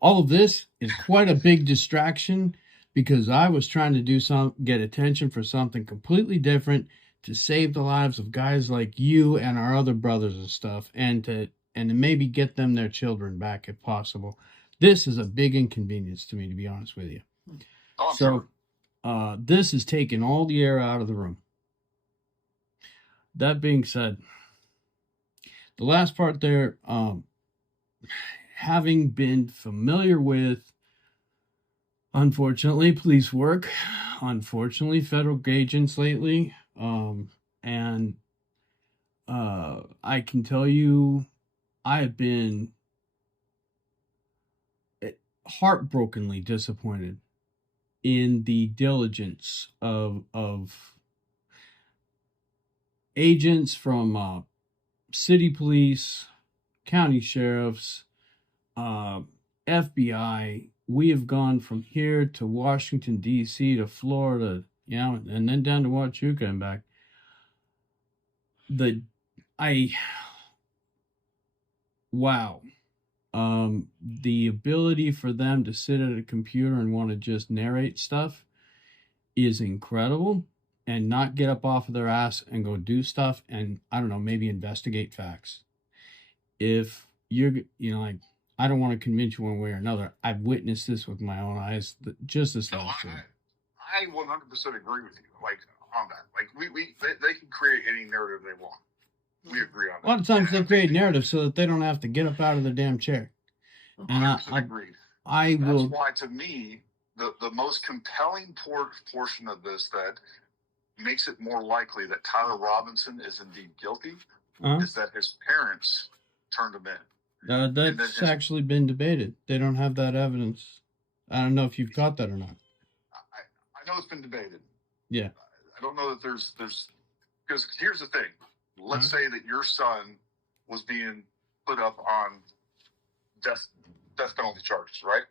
All of this is quite a big distraction because I was trying to get attention for something completely different to save the lives of guys like you and our other brothers and stuff, and to maybe get them their children back if possible. This is a big inconvenience to me, to be honest with you. Oh, so sure. This is taking all the air out of the room. That being said, the last part there, having been familiar with, unfortunately, police work, unfortunately, federal agents lately, and I can tell you, I have been heartbrokenly disappointed in the diligence of agents from city police, county sheriffs, FBI. We have gone from here to Washington, D.C. to Florida, and then down to Huachuca and back. Wow. The ability for them to sit at a computer and want to just narrate stuff is incredible, and not get up off of their ass and go do stuff and, I don't know, maybe investigate facts. If you're, I don't want to convince you one way or another. I've witnessed this with my own eyes just this last year. I 100% agree with you. On that. They can create any narrative they want. We agree on that. A lot of times they create narratives so that they don't have to get up out of their damn chair. And I agree. That's why, to me, the most compelling portion of this that makes it more likely that Tyler Robinson is indeed guilty is that his parents turned him in. That's actually been debated. They don't have that evidence. I don't know if you've caught that or not. I know it's been debated. Yeah. I don't know that there's because here's the thing. Let's say that your son was being put up on death penalty charges, right?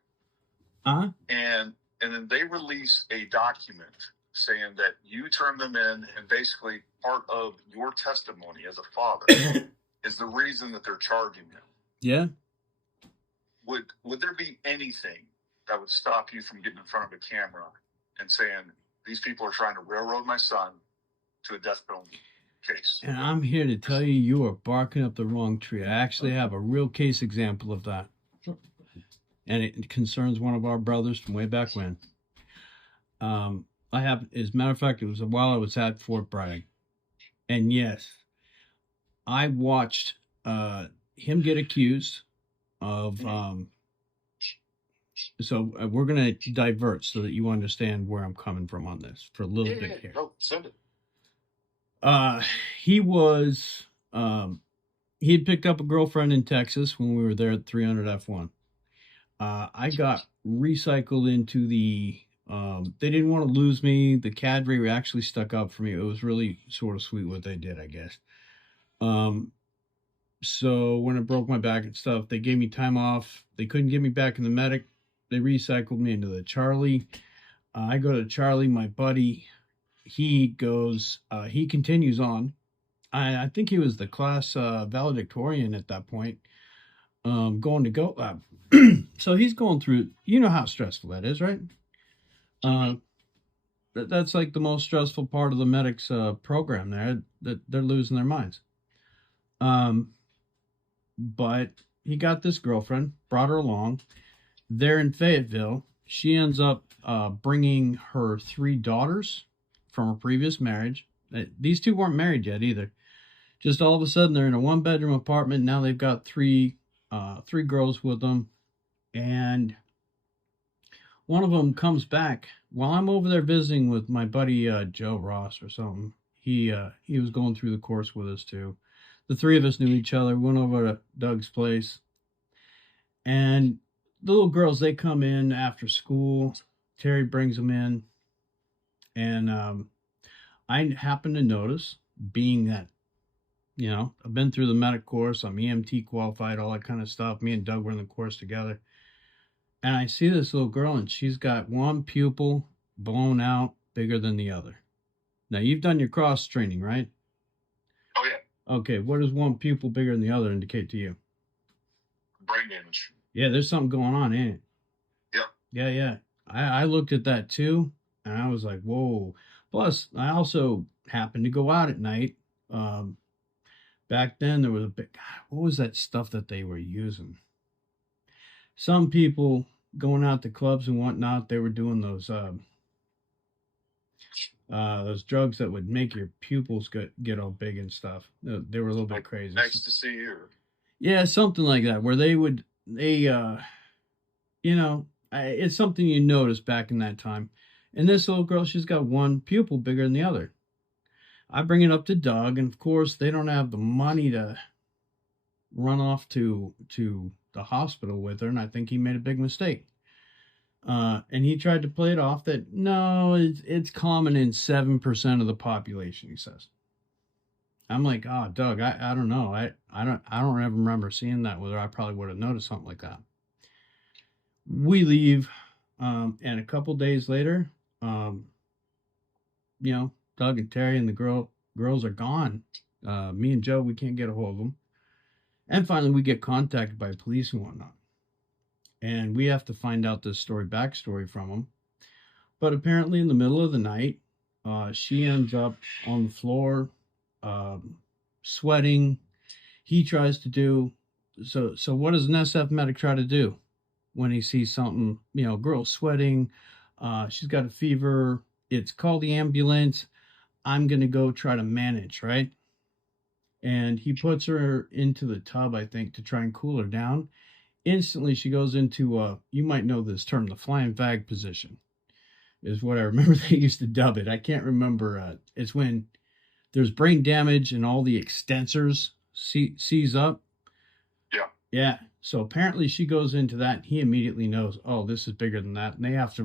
And then they release a document saying that you turned them in, and basically part of your testimony as a father is the reason that they're charging him. Yeah. Would there be anything that would stop you from getting in front of a camera and saying, these people are trying to railroad my son to a death penalty case? And I'm here to tell you are barking up the wrong tree. I actually have a real case example of that. And it concerns one of our brothers from way back when. As a matter of fact, it was while I was at Fort Bragg. And yes, I watched him get accused of... So we're going to divert so that you understand where I'm coming from on this for a little bit here. No, send it. He was, he had picked up a girlfriend in Texas when we were there at 300 F1. I got recycled into the, they didn't want to lose me. The cadre actually stuck up for me. It was really sort of sweet what they did, I guess. So when I broke my back and stuff, they gave me time off. They couldn't get me back in the medic. They recycled me into the Charlie. I go to Charlie, my buddy. He goes, he continues on. I think he was the class valedictorian at that point, going to GOAT Lab. So he's going through, you know how stressful that is, right? That's like the most stressful part of the medics program there, that they're losing their minds. But he got this girlfriend, brought her along. They're in Fayetteville. She ends up bringing her 3 daughters from a previous marriage. These 2 weren't married yet either. Just all of a sudden, they're in a 1-bedroom apartment. Now they've got 3 girls with them. And one of them comes back while I'm over there visiting with my buddy Joe Ross or something. He was going through the course with us too. The 3 of us knew each other. Went over to Doug's place, and the little girls, they come in after school. Terry brings them in, and I happen to notice, being that, you know, I've been through the medic course, I'm EMT qualified, all that kind of stuff. Me and Doug were in the course together. And I see this little girl, and she's got one pupil blown out bigger than the other. Now, you've done your cross training, right? Oh, yeah. Okay, what does one pupil bigger than the other indicate to you? Brain damage. Yeah, there's something going on, ain't it? Yep. Yeah. I looked at that too, and I was like, whoa. Plus, I also happened to go out at night. Back then, there was a big, what was that stuff that they were using? Some people going out to clubs and whatnot, they were doing those drugs that would make your pupils get all big and stuff. They were a little bit crazy. Ecstasy or... Yeah, something like that, where you know, it's something you notice back in that time. And this little girl, she's got one pupil bigger than the other. I bring it up to Doug, and of course, they don't have the money to run off to the hospital with her, and I think he made a big mistake. And he tried to play it off that, no, it's common in 7% of the population, he says. I'm like, oh, Doug, I don't know. I don't ever remember seeing that with her. I probably would have noticed something like that. We leave, and a couple days later, you know, Doug and Terry and the girls are gone. Me and Joe, we can't get a hold of them. And finally, we get contacted by police and whatnot. And we have to find out this backstory from them. But apparently, in the middle of the night, she ends up on the floor, sweating. He tries to do, so what does an SF medic try to do when he sees something, you know, girl sweating, she's got a fever, it's called the ambulance, I'm going to go try to manage, right? And he puts her into the tub, I think, to try and cool her down. Instantly, she goes into, you might know this term, the flying fag position, is what I remember they used to dub it. I can't remember. It's when there's brain damage and all the extensors seize up. Yeah. Yeah. So apparently she goes into that, and he immediately knows, oh, this is bigger than that. And they have to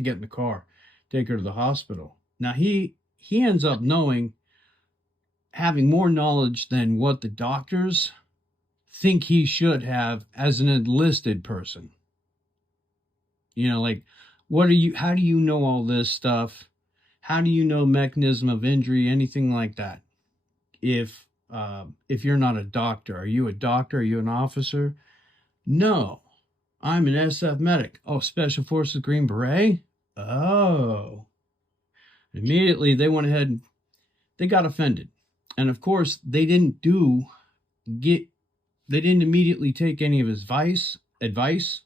get in the car, take her to the hospital. Now, he ends up having more knowledge than what the doctors think he should have as an enlisted person. You know, like, how do you know all this stuff? How do you know mechanism of injury, anything like that? If you're not a doctor, are you a doctor? Are you an officer? No, I'm an SF medic. Oh, Special Forces Green Beret? Oh. Immediately, they went ahead and they got offended. And of course, they didn't immediately take any of his advice.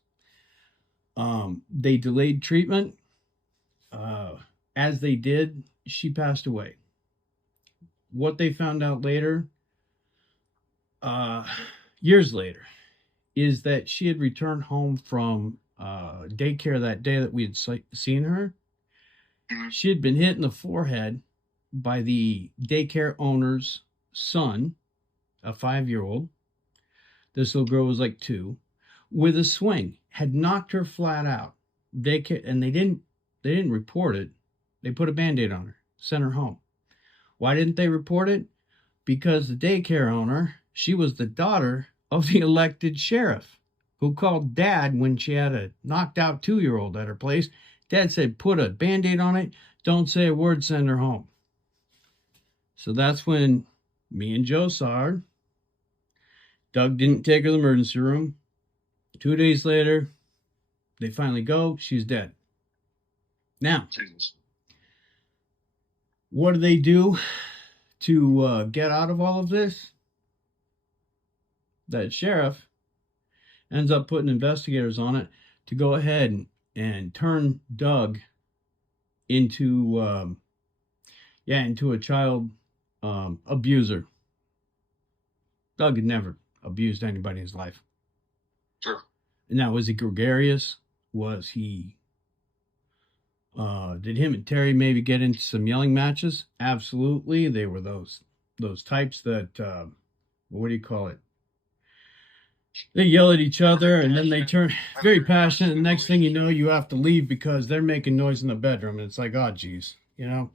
They delayed treatment. As they did, she passed away. What they found out later, years later, is that she had returned home from daycare that day that we had seen her. She had been hit in the forehead by the daycare owner's son. a 5-year-old. This little girl was like 2, with a swing, had knocked her flat out. They didn't report it. They put a Band-Aid on her, sent her home. Why didn't they report it? Because the daycare owner, she was the daughter of the elected sheriff, who called Dad when she had a knocked out 2-year-old at her place. Dad said, put a Band-Aid on it, don't say a word, send her home. So that's when me and Joe saw her. Doug didn't take her to the emergency room. 2 days later, they finally go. She's dead. Now, what do they do to get out of all of this? That sheriff ends up putting investigators on it to go ahead and turn Doug into a child abuser. Doug had never abused anybody in his life. Sure. Now, was he gregarious? Was he... did him and Terry maybe get into some yelling matches? Absolutely. They were those types that, what do you call it? They yell at each other and then they turn very passionate. And the next thing you know, you have to leave because they're making noise in the bedroom. And it's like, oh, geez, you know?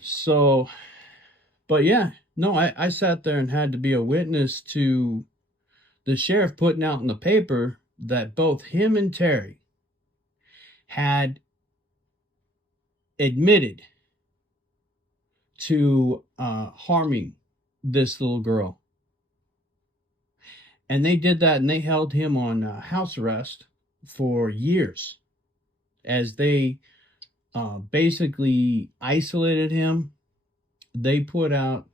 So, but yeah, no, I sat there and had to be a witness to the sheriff putting out in the paper that both him and Terry had admitted to harming this little girl. And they did that, and they held him on house arrest for years as they basically isolated him. They put out,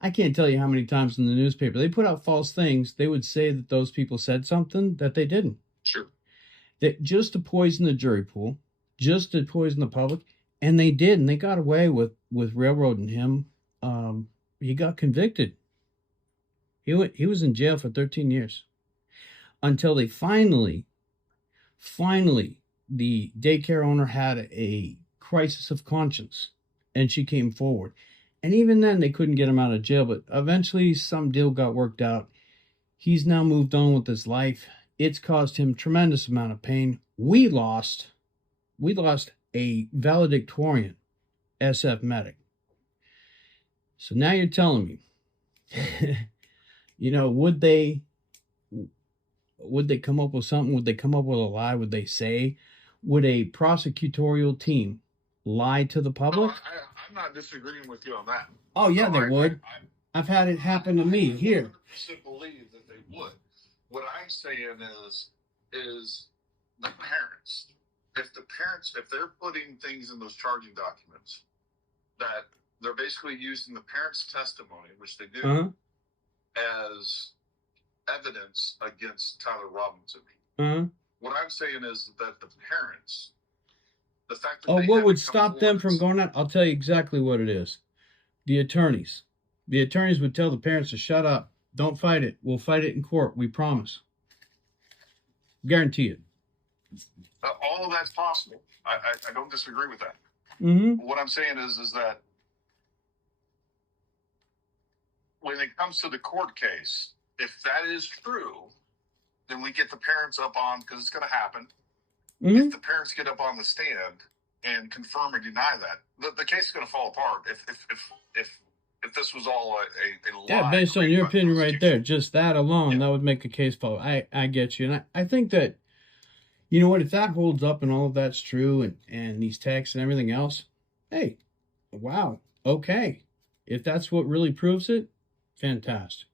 I can't tell you how many times in the newspaper, they put out false things. They would say that those people said something that they didn't. Sure. That just to poison the jury pool, just to poison the public. And they did, and they got away with railroading him. He got convicted. He was in jail for 13 years until they finally, the daycare owner had a crisis of conscience, and she came forward. And even then, they couldn't get him out of jail, but eventually some deal got worked out. He's now moved on with his life. It's caused him tremendous amount of pain. We lost a valedictorian SF medic. So now you're telling me, would they come up with something? Would they come up with a lie? Would they say, would a prosecutorial team lie to the public? No, I'm not disagreeing with you on that. Oh, yeah, they would. I've had it happen to me here. I believe that they would. What I'm saying is the parents. If they're putting things in those charging documents that they're basically using the parents' testimony, which they do, as evidence against Tyler Robinson. What I'm saying is that the parents, the fact that what would stop them from going out? I'll tell you exactly what it is. The attorneys. The attorneys would tell the parents to shut up. Don't fight it. We'll fight it in court. We promise. Guarantee it. All of that's possible. I don't disagree with that. What I'm saying is that when it comes to the court case, if that is true, then we get the parents up on, because it's going to happen. If the parents get up on the stand and confirm or deny that, the case is going to fall apart. If this was all a lie. Yeah, based on your opinion right there, just that alone, that would make a case fall. I get you. And I think that, you know what, if that holds up and all of that's true and these texts and everything else, hey, wow, okay. If that's what really proves it, fantastic.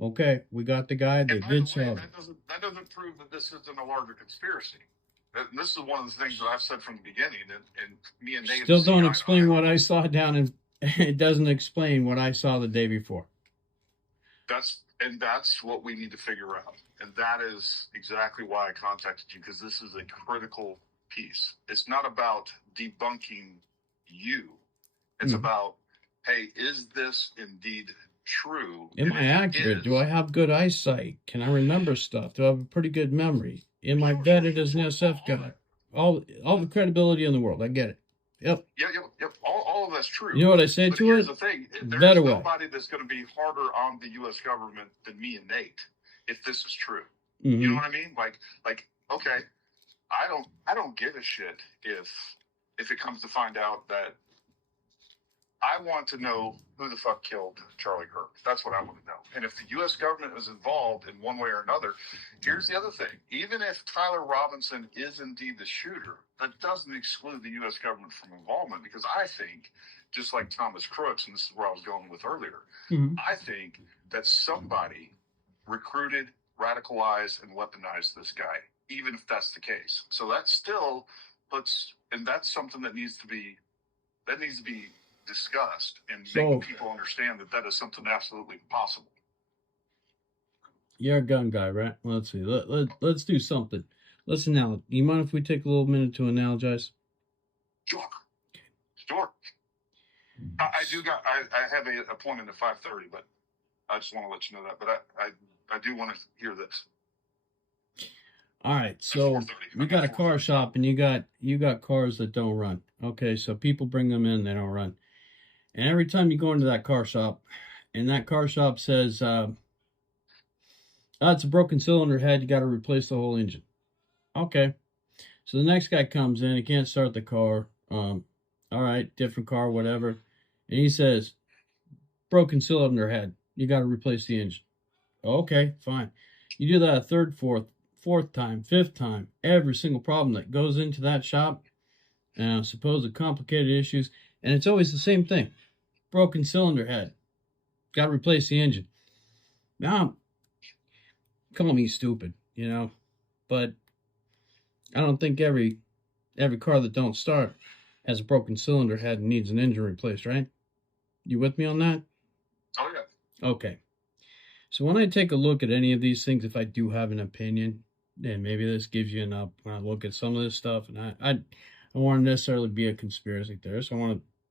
Okay, we got the guy that did solve it. That doesn't prove that this isn't a larger conspiracy. And this is one of the things that I've said from the beginning, and me and Dave... Still don't explain what I saw down in... It doesn't explain what I saw the day before. That's what we need to figure out. And that is exactly why I contacted you, because this is a critical piece. It's not about debunking you. It's about, hey, is this indeed true? Am I accurate? Do I have good eyesight? Can I remember stuff? Do I have a pretty good memory? Am I vetted as an SF guy? All the credibility in the world. I get it. Yep. Yep. All all of that's true. You know what I say but to here's it? the thing: Vet there's away. nobody that's going to be harder on the U.S. government than me and Nate if this is true. Mm-hmm. You know what I mean? Like, okay, I don't give a shit if it comes to find out that. I want to know who the fuck killed Charlie Kirk. That's what I want to know. And if the U.S. government is involved in one way or another, here's the other thing. Even if Tyler Robinson is indeed the shooter, that doesn't exclude the U.S. government from involvement, because I think, just like Thomas Crooks, and this is where I was going with earlier, I think that somebody recruited, radicalized, and weaponized this guy, even if that's the case. So that still puts, and that's something that needs to be discussed and making people understand that is something absolutely possible. You're a gun guy, right? Let's see. Let's do something. Let's analogize. You mind if we take a little minute to analogize? Sure. I have an appointment at 5:30, but I just want to let you know that. But I do want to hear this. All right, so you got a car shop and you got cars that don't run. Okay, so people bring them in, they don't run. And every time you go into that car shop, and that car shop says, it's a broken cylinder head, you got to replace the whole engine. Okay. So the next guy comes in, he can't start the car. All right, different car, whatever. And he says, broken cylinder head, you got to replace the engine. Okay, fine. You do that a third, fourth time, fifth time, every single problem that goes into that shop, supposed complicated issues, and it's always the same thing. Broken cylinder head. Got to replace the engine. Now, call me stupid, but I don't think every car that don't start has a broken cylinder head and needs an engine replaced, right? You with me on that? Oh, yeah. Okay. So when I take a look at any of these things, if I do have an opinion, and maybe this gives you enough, when I look at some of this stuff, and I don't want to necessarily be a conspiracy theorist.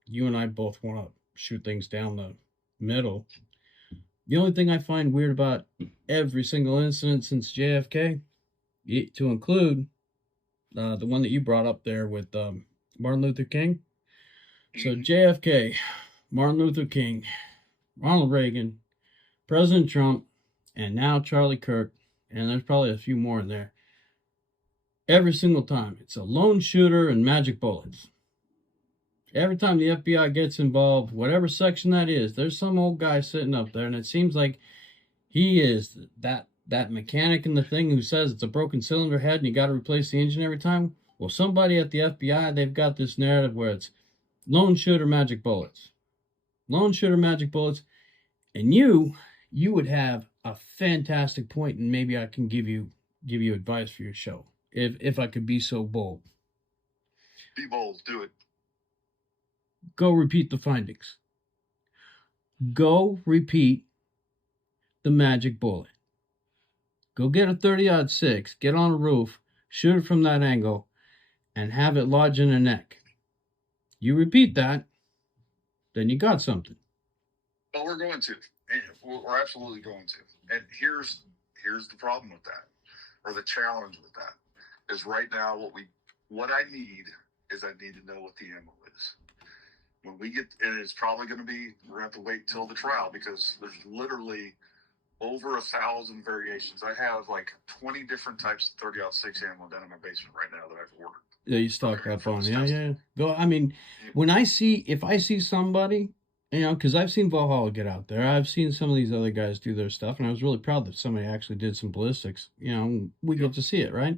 You and I both want to shoot things down the middle. The only thing I find weird about every single incident since JFK, to include the one that you brought up there with Martin Luther King. So JFK, Martin Luther King, Ronald Reagan, President Trump, and now Charlie Kirk, and there's probably a few more in there. Every single time, it's a lone shooter and magic bullets. Every time the FBI gets involved, whatever section that is, there's some old guy sitting up there, and it seems like he is that mechanic in the thing who says it's a broken cylinder head and you got to replace the engine every time. Well, somebody at the FBI, they've got this narrative where it's lone shooter, magic bullets. Lone shooter, magic bullets. And you would have a fantastic point, and maybe I can give you advice for your show, if I could be so bold. Be bold, do it. Go repeat the findings. Go repeat the magic bullet. Go get a 30-06, get on a roof, shoot it from that angle, and have it lodge in the neck. You repeat that, then you got something. Well, we're going to. We're absolutely going to. And here's the problem with that, or the challenge with that, is right now what I need is I need to know what the ammo is. When we get, and it's probably going to be, we're going to have to wait till the trial, because there's literally over 1,000 variations. I have like 20 different types of 30-06 ammo down in my basement right now that I've ordered. Yeah, you stock up on. Yeah. Go. I mean, if I see somebody, because I've seen Valhalla get out there. I've seen some of these other guys do their stuff, and I was really proud that somebody actually did some ballistics. We get to see it, right?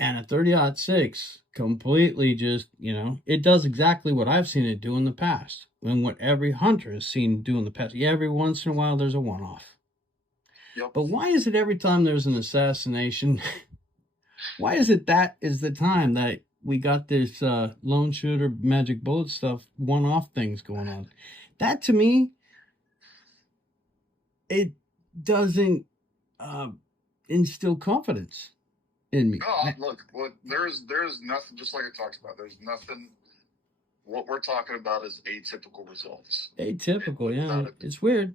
And a 30-06 completely just, it does exactly what I've seen it do in the past, and what every hunter has seen do in the past. Yeah, every once in a while there's a one-off. Yep. But why is it every time there's an assassination, why is it that is the time that we got this lone shooter, magic bullet stuff, one-off things going on? That, to me, it doesn't instill confidence in me. No, look, there's nothing, just like I talked about, there's nothing. What we're talking about is atypical results. Atypical, yeah. It's weird.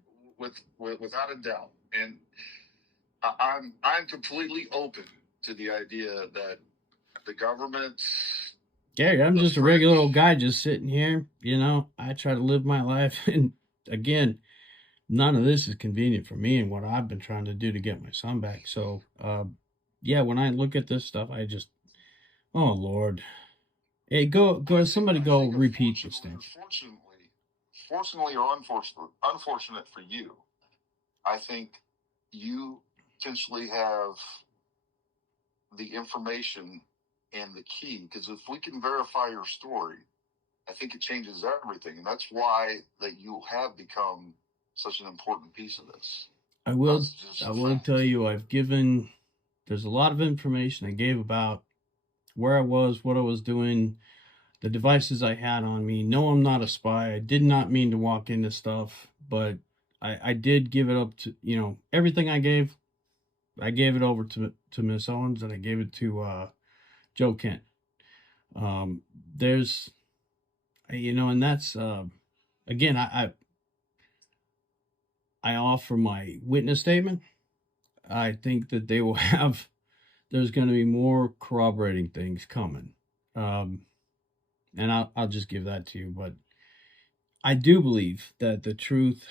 Without a doubt. And I'm completely open to the idea that the government Gary, I'm just a regular old guy just sitting here. You know, I try to live my life. And again, none of this is convenient for me and what I've been trying to do to get my son back. So, yeah, when I look at this stuff, I just, oh Lord, hey, go, somebody go repeat this thing. Fortunately or unfortunate for you, I think you potentially have the information and the key, because if we can verify your story, I think it changes everything, and that's why that you have become such an important piece of this. I will tell you, there's a lot of information I gave about where I was, what I was doing, the devices I had on me. No, I'm not a spy. I did not mean to walk into stuff, but I did give it up to, everything I gave it over to Miss Owens, and I gave it to Joe Kent. There's, and that's, again, I offer my witness statement. I think that they will there's going to be more corroborating things coming. And I'll just give that to you. But I do believe that the truth,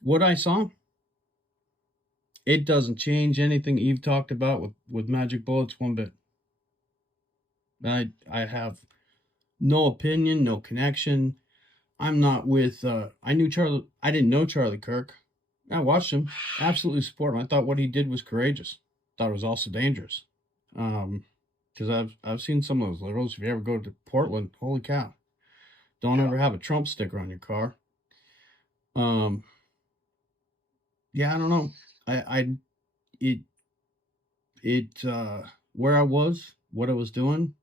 what I saw, it doesn't change anything Eve talked about with magic bullets one bit. I have no opinion, no connection. I'm not with, I didn't know Charlie Kirk. I watched him, absolutely support him. I thought what he did was courageous. Thought it was also dangerous. Because I've seen some of those liberals. If you ever go to Portland, holy cow. Don't ever have a Trump sticker on your car. Yeah, I don't know. Where I was, what I was doing,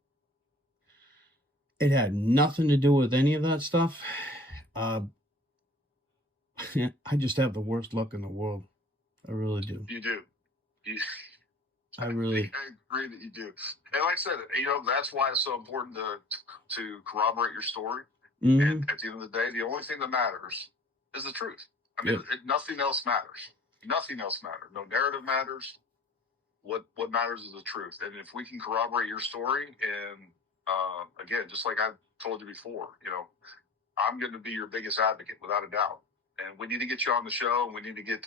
it had nothing to do with any of that stuff. I just have the worst luck in the world. I really do. You do. I agree that you do. And like I said, that's why it's so important to corroborate your story. Mm-hmm. And at the end of the day, the only thing that matters is the truth. I mean, nothing else matters. Nothing else matters. No narrative matters. What matters is the truth. And if we can corroborate your story, and again, just like I told you before, I'm going to be your biggest advocate without a doubt. And we need to get you on the show, and we need to get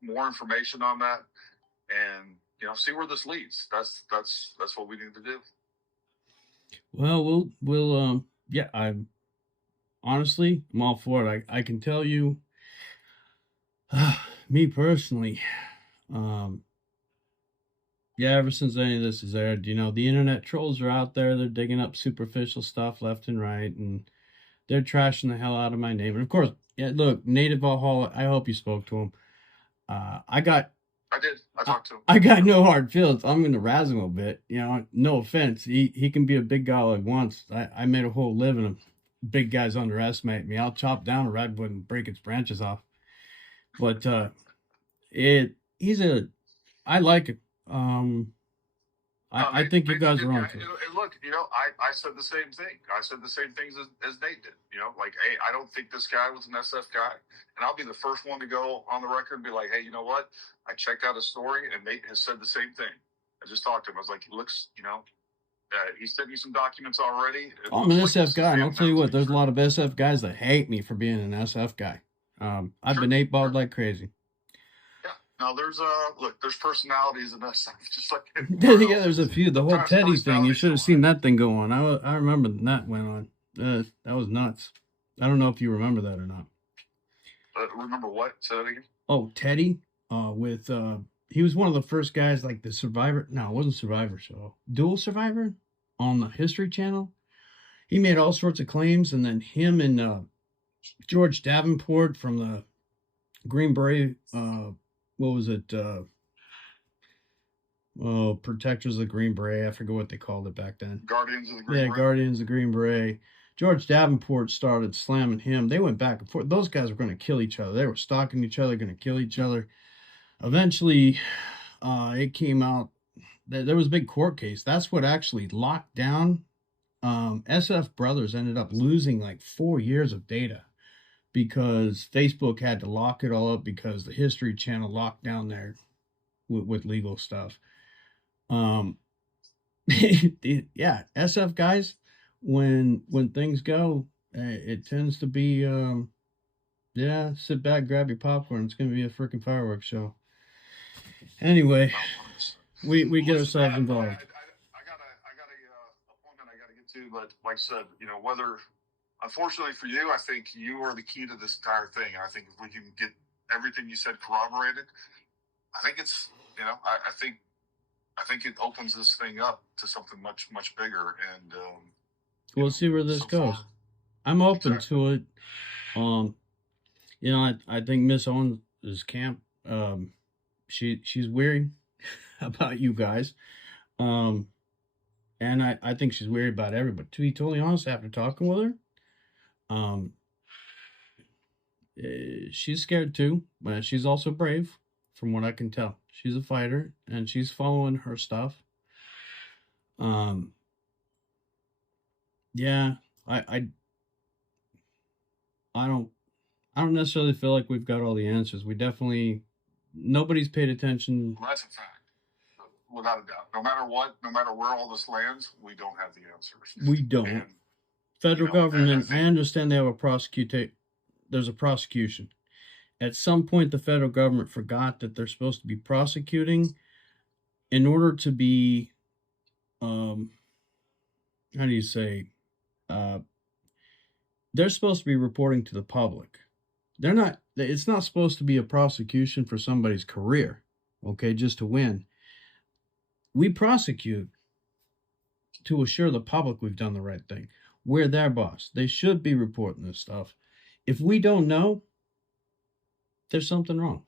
more information on that, and see where this leads. That's what we need to do. Well, we'll yeah, I'm all for it. I can tell you, me personally, ever since any of this is aired, the internet trolls are out there. They're digging up superficial stuff left and right, and they're trashing the hell out of my name. And of course, look, Native Valhalla, I hope you spoke to him. I did. I talked to him. I got no hard feelings. I'm going to razz him a bit. No offense. He can be a big guy all at once. I made a whole living of big guys underestimate me. I'll chop down a redwood and break its branches off. But I like it. I think you guys are on to it. Look, I said the same thing. I said the same things as Nate did. Like, hey, I don't think this guy was an SF guy. And I'll be the first one to go on the record and be like, hey, you know what? I checked out his story, and Nate has said the same thing. I just talked to him. I was like, he looks, he sent me some documents already. I'm an SF guy, and I'll tell you what, there's a lot of SF guys that hate me for being an SF guy. I've been 8-balled like crazy. No, there's personalities in us, just like yeah, there's a few. The whole Teddy thing, you should have seen that thing go on. I remember that went on. That was nuts. I don't know if you remember that or not. Remember what? Say that again. Oh, Teddy. He was one of the first guys, like the Survivor. No, it wasn't Survivor show. Dual Survivor on the History Channel. He made all sorts of claims, and then him and George Davenport from the Green Beret. What was it? Protectors of the Green Beret. I forget what they called it back then. Guardians of the Green Beret. Guardians of the Green Beret. George Davenport started slamming him. They went back and forth. Those guys were going to kill each other. They were stalking each other, going to kill each other. Eventually, it came out that there was a big court case. That's what actually locked down. SF Brothers ended up losing like 4 years of data, because Facebook had to lock it all up because the History Channel locked down there with legal stuff. Yeah, SF guys, when things go, it tends to be yeah, sit back, grab your popcorn. It's gonna be a freaking fireworks show. Anyway, we get Listen, ourselves man, involved. I got a appointment I got to get to, but like I said, whether unfortunately for you, I think you are the key to this entire thing, and I think if we can get everything you said corroborated, I think it's I think it opens this thing up to something much bigger, and We'll see where this goes. I'm open to it. I think Miss Owens' camp, she's weary about you guys. And I think she's weary about everybody. To be totally honest, after talking with her, um, she's scared too, but she's also brave, from what I can tell. She's a fighter, and she's following her stuff. Yeah, I I don't necessarily feel like we've got all the answers. Nobody's paid attention. Well, that's a fact, without a doubt. No matter where all this lands, we don't have the answers. We don't. And, Federal government, I understand they have there's a prosecution. At some point, the federal government forgot that they're supposed to be prosecuting in order to be, how do you say, they're supposed to be reporting to the public. It's not supposed to be a prosecution for somebody's career, okay, just to win. We prosecute to assure the public we've done the right thing. We're their boss. They should be reporting this stuff. If we don't know, there's something wrong.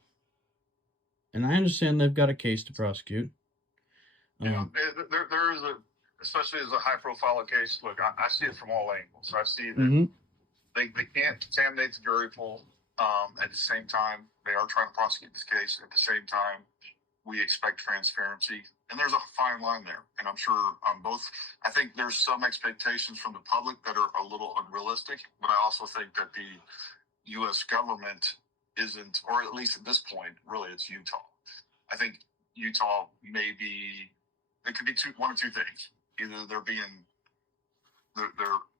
And I understand they've got a case to prosecute. There is especially as a high-profile case. Look, I see it from all angles. I see that they can't contaminate the jury pool. At the same time, they are trying to prosecute this case. At the same time, we expect transparency, and there's a fine line there. And I'm sure on both, I think there's some expectations from the public that are a little unrealistic, but I also think that the U.S. government isn't, or at least at this point, really, it's Utah. I think Utah it could be one of two things. Either they're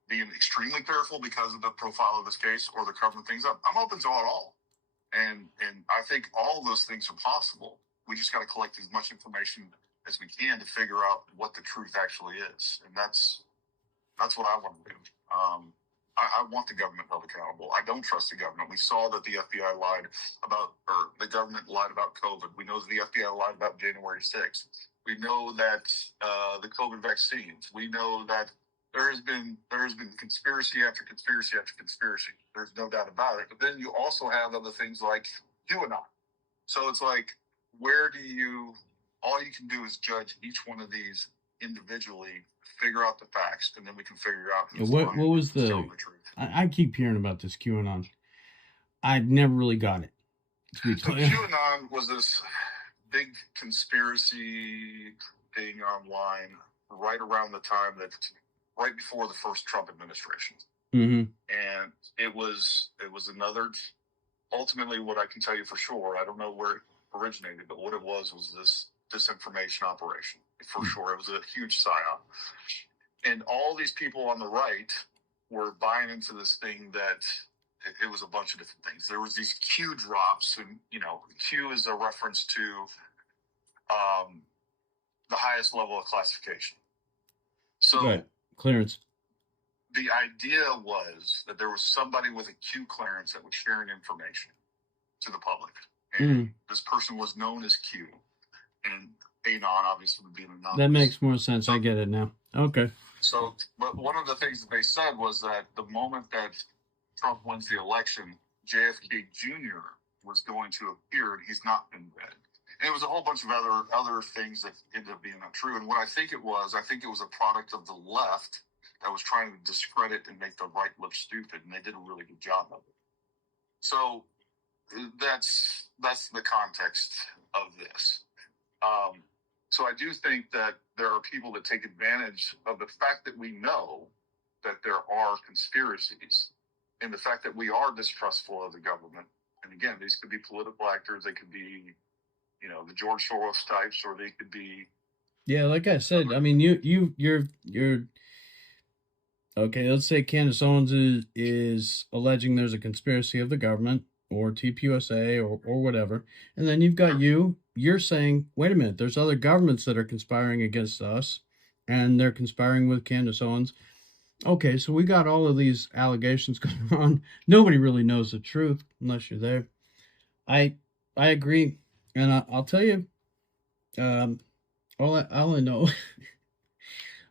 being extremely careful because of the profile of this case, or they're covering things up. I'm open to it all. And I think all of those things are possible. We just got to collect as much information as we can to figure out what the truth actually is. And that's what I want to do. I want the government held accountable. I don't trust the government. We saw that the FBI lied about, or the government lied about COVID. We know that the FBI lied about January 6th. We know that the COVID vaccines. We know that there has been conspiracy after conspiracy after conspiracy. There's no doubt about it. But then you also have other things like QAnon. So it's like, all you can do is judge each one of these individually, figure out the facts, and then we can figure out what was the truth. I keep hearing about this QAnon. I never really got it. So QAnon was this big conspiracy thing online right around the time right before the first Trump administration. And it was another, ultimately what I can tell you for sure, I don't know where it originated, but what it was this disinformation operation. For sure, it was a huge psyop. And all these people on the right were buying into this thing that it was a bunch of different things. There was these Q drops, and Q is a reference to the highest level of classification. So clearance. The idea was that there was somebody with a Q clearance that was sharing information to the public, and this person was known as Q, and Anon obviously would be an anonymous. That makes more sense. I get it now. Okay. So, but one of the things that they said was that the moment that Trump wins the election, JFK Jr. was going to appear, and he's not been dead. And it was a whole bunch of other things that ended up being untrue. And what I think it was a product of the left that was trying to discredit and make the right look stupid, and they did a really good job of it. So that's the context of this. So I do think that there are people that take advantage of the fact that we know that there are conspiracies, and the fact that we are distrustful of the government. And again, these could be political actors. They could be, the George Soros types, or they could be Yeah, like I said, I mean, you're okay. Let's say Candace Owens is alleging there's a conspiracy of the government or TPUSA or whatever, and then you've got you're saying, wait a minute, there's other governments that are conspiring against us, and they're conspiring with Candace Owens. Okay, so we got all of these allegations going on. Nobody really knows the truth unless you're there. I agree, and I'll tell you, um, all I know,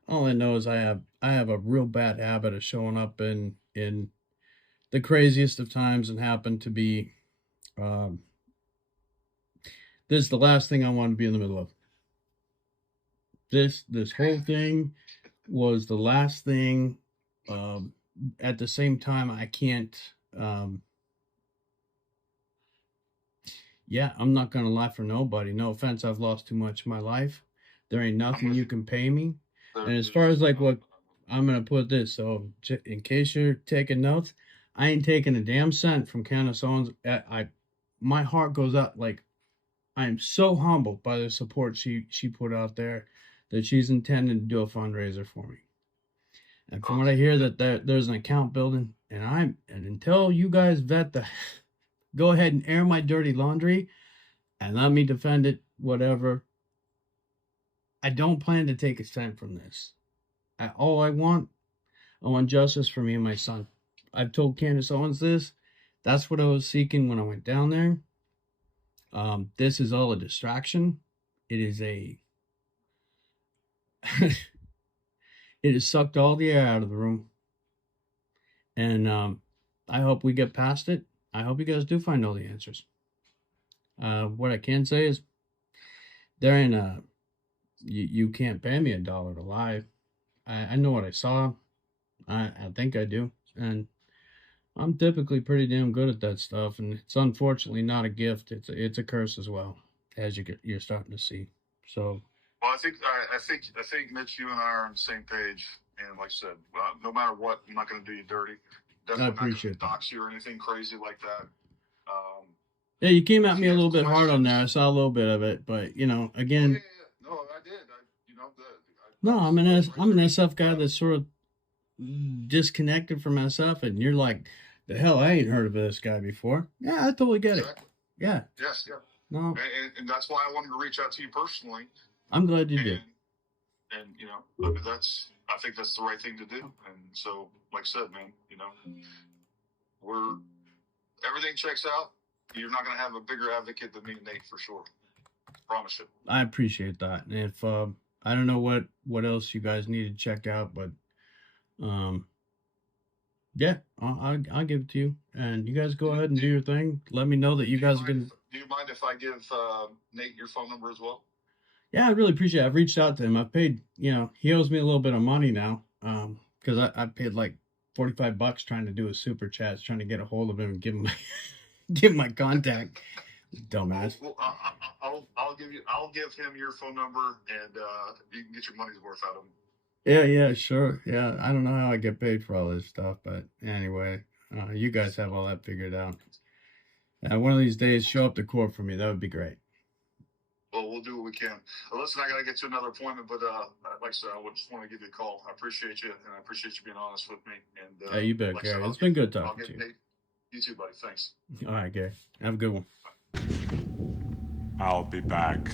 all I know is I have a real bad habit of showing up in the craziest of times and happen to be, um, this is the last thing I want to be in the middle of. This whole thing was the last thing. At the same time, I can't. Yeah, I'm not gonna lie for nobody. No offense, I've lost too much in my life. There ain't nothing you can pay me. And as far as like what I'm gonna put this, so in case you're taking notes, I ain't taking a damn cent from Candace Owens. My heart goes out, like I am so humbled by the support she put out there, that she's intending to do a fundraiser for me. And from what I hear, that there's an account building, and until you guys vet the, go ahead and air my dirty laundry, and let me defend it, whatever. I don't plan to take a cent from this. All I want justice for me and my son. I've told Candace Owens this. That's what I was seeking when I went down there. This is all a distraction. It is a it has sucked all the air out of the room. And I hope we get past it. I hope you guys do find all the answers. What I can say is there ain't you can't pay me $1 to lie. I know what I saw. I think I do. And I'm typically pretty damn good at that stuff, and it's unfortunately not a gift. It's a curse as well, as you're starting to see. So, well, I think Mitch, you and I are on the same page. And like I said, no matter what, I'm not going to do you dirty. Definitely I appreciate not going to dox you or anything crazy like that. Yeah, you came at me a little bit hard on there. I saw a little bit of it, but again. Yeah. No, I did. No, I'm an SF guy that's sort of disconnected from SF, and you're like, the hell, I ain't heard of this guy before. Yeah, I totally get it. Yeah. Yes, yeah. No. And that's why I wanted to reach out to you personally. I'm glad you did. And I mean, I think that's the right thing to do. And so, like I said, man, everything checks out. You're not going to have a bigger advocate than me and Nate for sure. Promise you. I appreciate that. And if I don't know what else you guys need to check out, but yeah, I'll give it to you, and you guys go ahead and do your thing. Let me know that you guys are gonna. Do you mind if I give Nate your phone number as well? Yeah, I really appreciate it. I've reached out to him. I've paid, he owes me a little bit of money now, because I paid like $45 trying to do a super chat, trying to get a hold of him and give him my contact. Dumbass. Well, I'll give him your phone number, and you can get your money's worth out of him. Yeah, sure. Yeah, I don't know how I get paid for all this stuff, but anyway, you guys have all that figured out. One of these days, show up to court for me. That would be great. Well, we'll do what we can. Listen, I got to get to another appointment, but like I said, I just want to give you a call. I appreciate you, and I appreciate you being honest with me. And you bet, Gary. It's been good talking to you. Nate. You too, buddy. Thanks. All right, Gary. Have a good one. I'll be back.